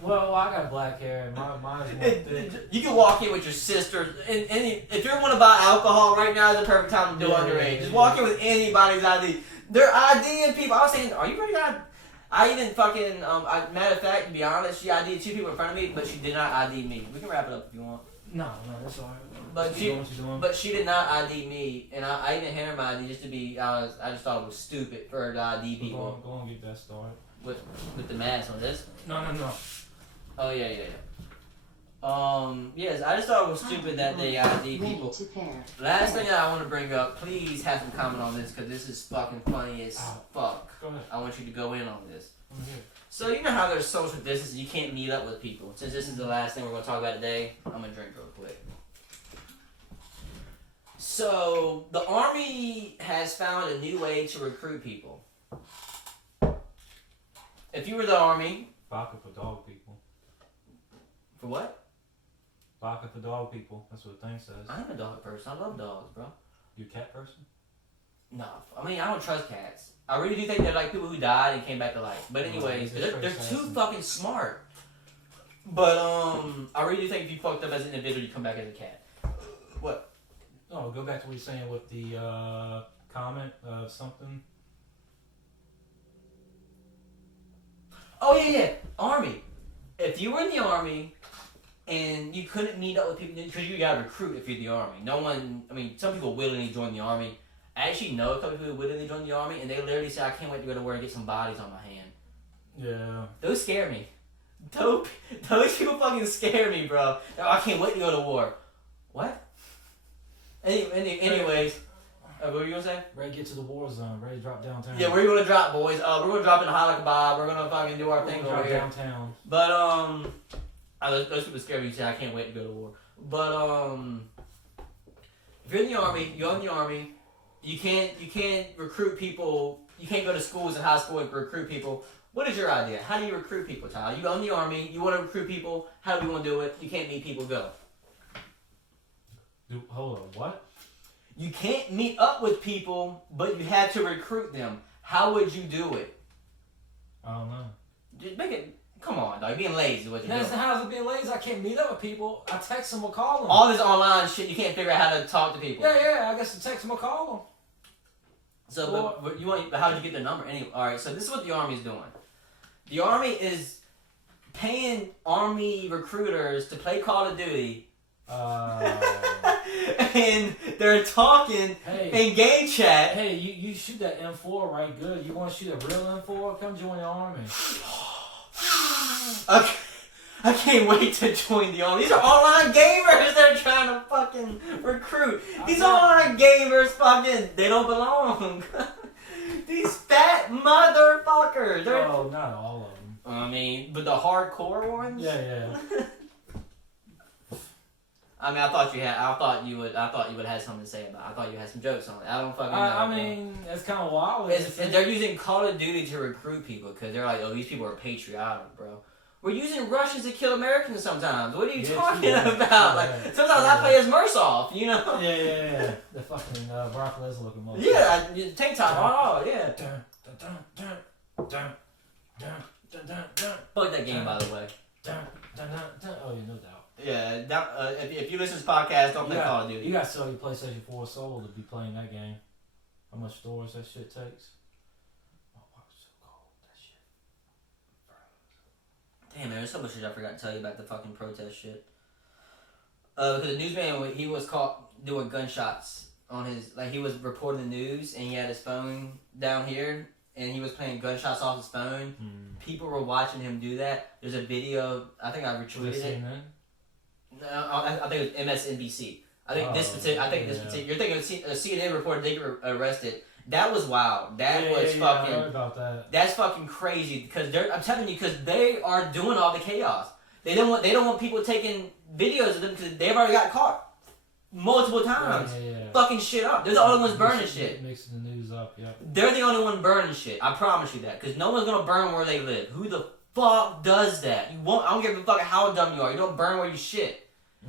Well, I got black hair and mine's more thick. You can walk in with your sister, and if you want to buy alcohol right now is the perfect time to do underage. Just walk in with anybody's ID. They're IDing people. I was saying, are you ready to? I even fucking matter of fact, to be honest, she ID'd 2 people in front of me, but she did not ID me. We can wrap it up if you want. No, that's alright. But she did not ID me, and I even handed her my ID just to be. I just thought it was stupid for her to ID people. Go and get that started. With the mask on this. No. Oh yeah. Yes, I just thought it was stupid that they ID people. Last thing that I want to bring up, please have some comment on this because this is fucking funny as fuck. Go ahead. I want you to go in on this. I'm here. So you know how there's social distance, you can't meet up with people. Since this is the last thing we're going to talk about today, I'm going to drink real quick. So the Army has found a new way to recruit people. If you were the Army... Vodka for dog people. For what? Vodka for dog people. That's what the thing says. I'm a dog person. I love dogs, bro. You a cat person? No, I mean I don't trust cats. I really do think they're like people who died and came back to life. But anyways, they're too fucking smart. But I really do think if you fucked up as an individual, you come back as a cat. What? Oh, go back to what you're saying with the comment of something. Oh yeah. Army. If you were in the army and you couldn't meet up with people because you gotta recruit if you're the army. No one. I mean, some people willingly join the army. I actually know a couple people who willingly join the army, and they literally say, "I can't wait to go to war and get some bodies on my hand." Yeah. Those scare me. Those people fucking scare me, bro. I can't wait to go to war. What? Anyways, what were you gonna say? Ready to get to the war zone. Ready to drop downtown. Yeah, we're gonna drop, boys. We're gonna drop in the Halakabah. We're gonna fucking do our thing over drop here. downtown. But those people scare me. Say I can't wait to go to war. But if you're in the army, you're in the army. You can't recruit people. You can't go to schools and high school and recruit people. What is your idea? How do you recruit people, Tyler? You go in the army. You want to recruit people. How do we want to do it? You can't meet people. Go. Hold on. What? You can't meet up with people, but you have to recruit them. How would you do it? I don't know. Just make it. Come on, dog. You're being lazy is what you're That's doing. how's it being lazy? I can't meet up with people. I text them or call them. All this online shit, you can't figure out how to talk to people. Yeah. I guess I text them or call them. So, but you want? How did you get their number? Anyway, all right. So this is what the army is doing. The army is paying army recruiters to play Call of Duty. And they're talking in game chat. Hey, you shoot that M4 right good. You want to shoot a real M4? Come join the army. Okay. I can't wait to join the army. These are online gamers that are trying to fucking recruit. These online gamers fucking, they don't belong. These fat motherfuckers. Oh, not all of them. I mean, but the hardcore ones? Yeah. I mean, I thought you would have something to say about it. I thought you had some jokes on it. I don't fucking know. I mean, it's kind of wild. They're using Call of Duty to recruit people because they're like, oh, these people are patriotic, bro. We're using Russians to kill Americans sometimes. What are you talking about? Like sometimes I play as Mursoff, you know? Yeah. The fucking Brock Lesnar looking motherfucker. Yeah, tank top. Oh, yeah. Fuck that game, by the way. Oh, yeah, no doubt. Yeah, if you listen to this podcast, don't play Call of Duty. You got to sell your PlayStation 4 soul to be playing that game. How much storage that shit takes? Damn, man, there's so much shit I forgot to tell you about the fucking protest shit. Because the newsman, he was caught doing gunshots on his, like he was reporting the news and he had his phone down here and he was playing gunshots off his phone. People were watching him do that. There's a video, I think I retweeted it. No, I think it was MSNBC. I think this particular, you're thinking of a CNN reporter, they were arrested. That was wild. That was fucking. I heard about that. That's fucking crazy because I'm telling you, because they are doing all the chaos. They don't want people taking videos of them because they've already got caught multiple times. Fucking shit up. They're the only ones burning shit. Mixing the news up. Yeah. They're the only one burning shit. I promise you that because no one's gonna burn where they live. Who the fuck does that? You won't. I don't give a fuck how dumb you are. You don't burn where you shit.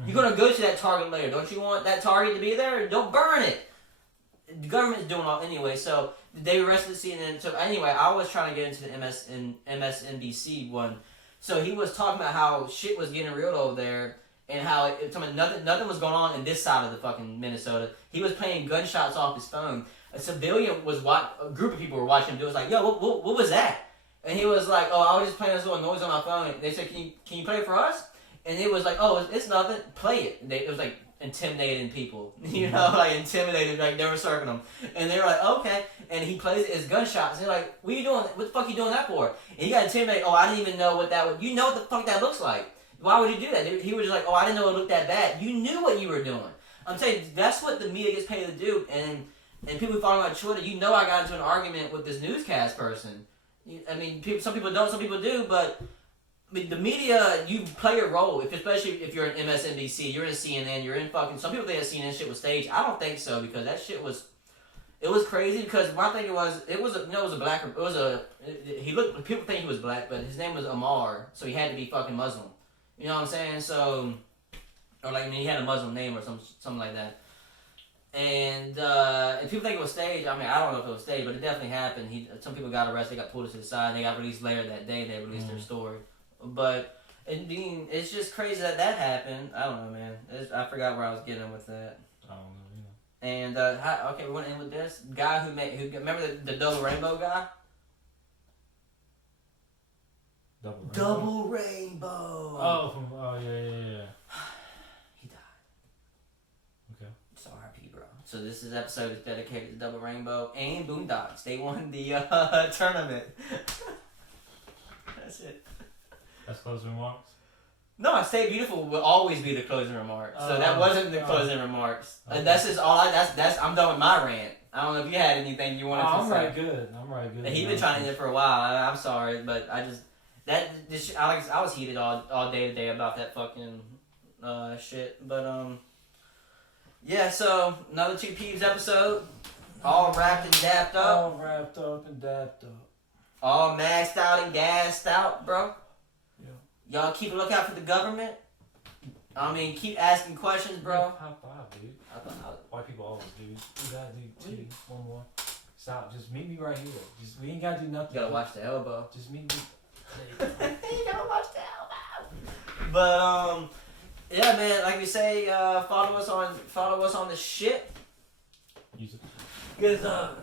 You're gonna go to that Target later. Don't you want that Target to be there? Don't burn it. The government's doing all anyway, so they arrested CNN. So anyway, I was trying to get into the MSNBC one. So he was talking about how shit was getting real over there and how nothing was going on in this side of the fucking Minnesota. He was playing gunshots off his phone. A civilian a group of people were watching him do it. It was like, yo, what was that? And he was like, oh, I was just playing this little noise on my phone. And they said, can you play it for us? And it was like, oh, it's nothing. Play it. It was like intimidating people, you know, like intimidated, like they were circling them, and they were like, okay. And he plays it as gunshots. And they're like, what are you doing? What the fuck are you doing that for? And he got intimidated. Oh, I didn't even know what that was. You know what the fuck that looks like? Why would you do that? He was just like, oh, I didn't know it looked that bad. You knew what you were doing. I'm saying that's what the media gets paid to do. And people following on Twitter, you know, I got into an argument with this newscast person. I mean, some people don't, some people do, but. I mean, the media, you play a role, especially if you're in MSNBC, you're in CNN, you're in fucking, some people think that CNN shit was staged. I don't think so, because that shit was, it was crazy, because my thing was a black, people think he was black, but his name was Amar, so he had to be fucking Muslim. You know what I'm saying? So, or like, I mean, he had a Muslim name or something like that. And people think it was staged. I mean, I don't know if it was staged, but it definitely happened. Some people got arrested, got pulled to the side, and they got released later that day. They released their story. But it's just crazy that happened. I don't know, man. I forgot where I was getting with that. I don't know. And okay, we're gonna end with this guy who remember the double rainbow guy. Double rainbow. Oh yeah. He died. Okay. It's R.I.P. bro. So this episode is dedicated to Double Rainbow and Boondocks. They won the tournament. That's it. That's closing remarks. No, Stay Beautiful will always be the closing remarks. So that wasn't the closing remarks. Okay. That's just all. That's I'm done with my rant. I don't know if you had anything you wanted to say. I'm right good. He's been trying to end it for a while. I'm sorry, but I just I was heated all day today about that fucking shit. But yeah. So another Two Peeves episode, all wrapped and dapped up. All wrapped up and dapped up. All maxed out and gassed out, bro. Yeah. Y'all keep a lookout for the government. I mean, keep asking questions, bro. High five, dude. I White people always do. We gotta do two. One more. Stop. Just meet me right here. We ain't gotta do nothing. You gotta watch the elbow. Just meet me. You gotta watch the elbow. But yeah, man. Like we say, follow us on the shit. Get a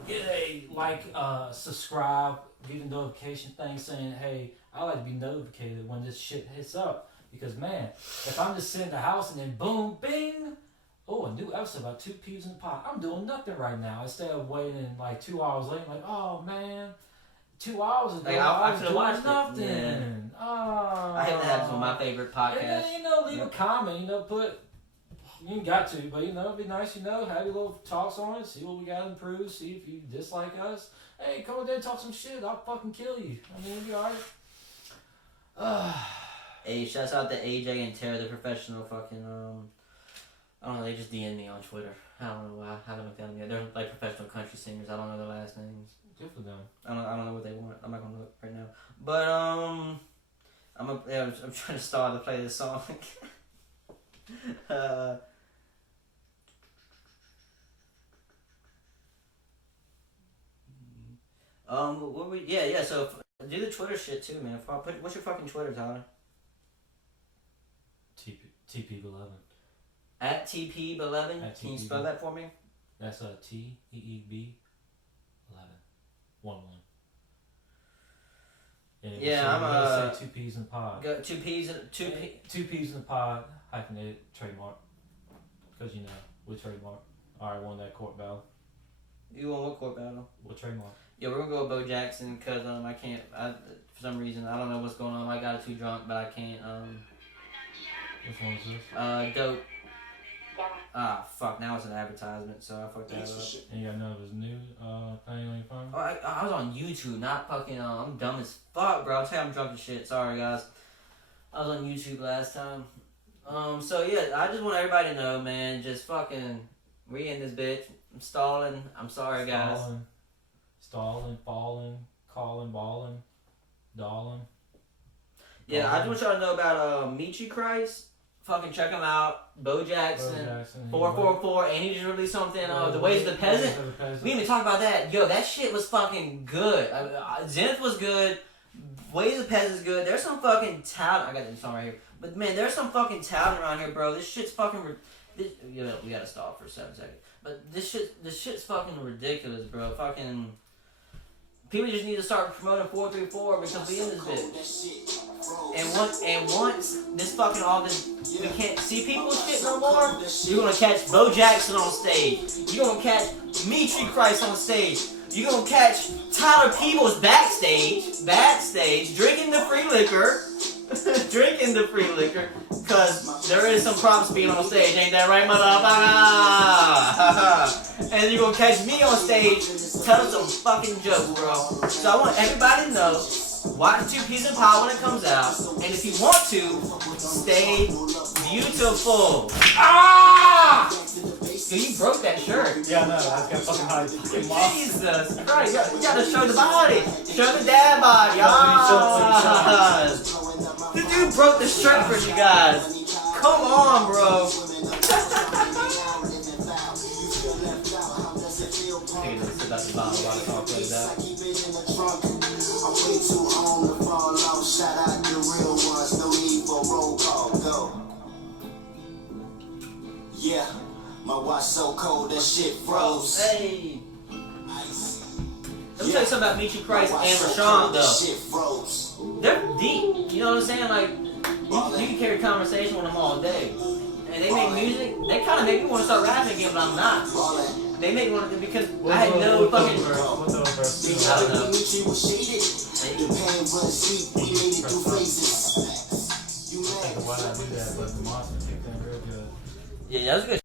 subscribe, get a notification thing saying, hey, I like to be notified when this shit hits up. Because man, if I'm just sitting in the house and then boom, bing, oh, a new episode about Two Peeves in the Pot. I'm doing nothing right now. Instead of waiting like 2 hours later, like, oh man, 2 hours ago, I was doing nothing. Yeah. Oh. I hate that happens with my favorite podcast. And then, leave a comment, put. You ain't got to, but it'd be nice, have your little talks on it, see what we gotta improve, see if you dislike us. Hey, come over there and talk some shit, I'll fucking kill you. I mean, it'll be alright. Hey, shouts out to AJ and Tara, the professional fucking, I don't know, they just DM'd me on Twitter. I don't know why, I haven't looked at them yet. They're like professional country singers, I don't know their last names. Good for them. I don't know what they want, I'm not gonna look right now. But, I'm trying to start to play this song. So do the Twitter shit too, man. What's your fucking Twitter, Tyler? TP11. At TP11. Can you spell that for me? That's TEEB 11. 1. Yeah, I'm say 2 P's in the pod. Go 2 P's in 2 P's in the pod. Hyphenated trademark. Because we trademark. Alright, won that court battle. You won what court battle? What trademark? Yeah, we're gonna go with Bo Jackson because I can't. For some reason I don't know what's going on. I got too drunk, but I can't. Which one is this? Dope. Ah, fuck! Now it's an advertisement, so I fucked that up. And you got none of his new thing on your phone? Oh, I was on YouTube, not fucking. I'm dumb as fuck, bro. I'll tell you I'm drunk as shit. Sorry, guys. I was on YouTube last time. So yeah, I just want everybody to know, man. Just fucking, we in this bitch. I'm stalling. I'm sorry, guys. Stalling, falling, calling, balling, dolling. Yeah, I just want y'all to know about Michi Christ. Fucking check him out. Bo Jackson 444, and he just released something. The Ways of the Peasant. We didn't even talk about that. Yo, that shit was fucking good. Zenith was good. Ways of the Peasant is good. There's some fucking talent. I got this song right here. But man, there's some fucking talent around here, bro. This shit's fucking. We gotta stop for 7 seconds. But this shit's fucking ridiculous, bro. Fucking. People just need to start promoting 434 because we in this bitch. And once this fucking all this, we can't see people's shit no more. You're gonna catch Bo Jackson on stage. You're gonna catch Mitri Christ on stage. You're gonna catch Tyler Peebles backstage, drinking the free liquor. Drinking the free liquor, cause there is some props being on stage, ain't that right, motherfucker? And you're gonna catch me on stage telling some fucking jokes, bro. So I want everybody to know, watch 2 Peas in Pie when it comes out, and if you want to, stay beautiful. Ah! Dude, you broke that shirt. Yeah, no, I got fucking high. Jesus Christ, you gotta show the body. Show the dad body. Ah! The dude broke the shirt for you guys. Come on, bro. about the bottle while the song plays out. I keep it in the trunk. I'm way too on to fall off. Shout out the real ones. No need for roll call. Go. Yeah. My watch so cold that shit froze. Hey. Ice. Let me tell you something about Michi Price My watch and so Rashawn cold that though. shit froze. They're deep. You know what I'm saying? Like you can carry conversation with them all day. And they make music. They kind of make me want to start rapping again, but I'm not. Ballin'. They make me want to because I had no fucking. What's the verse? The I don't know. Dimitri was shaded. The pain runs deep. We made it through phases. You I think mad? why I do that, but the monster kicked in real good. Yeah, that was a good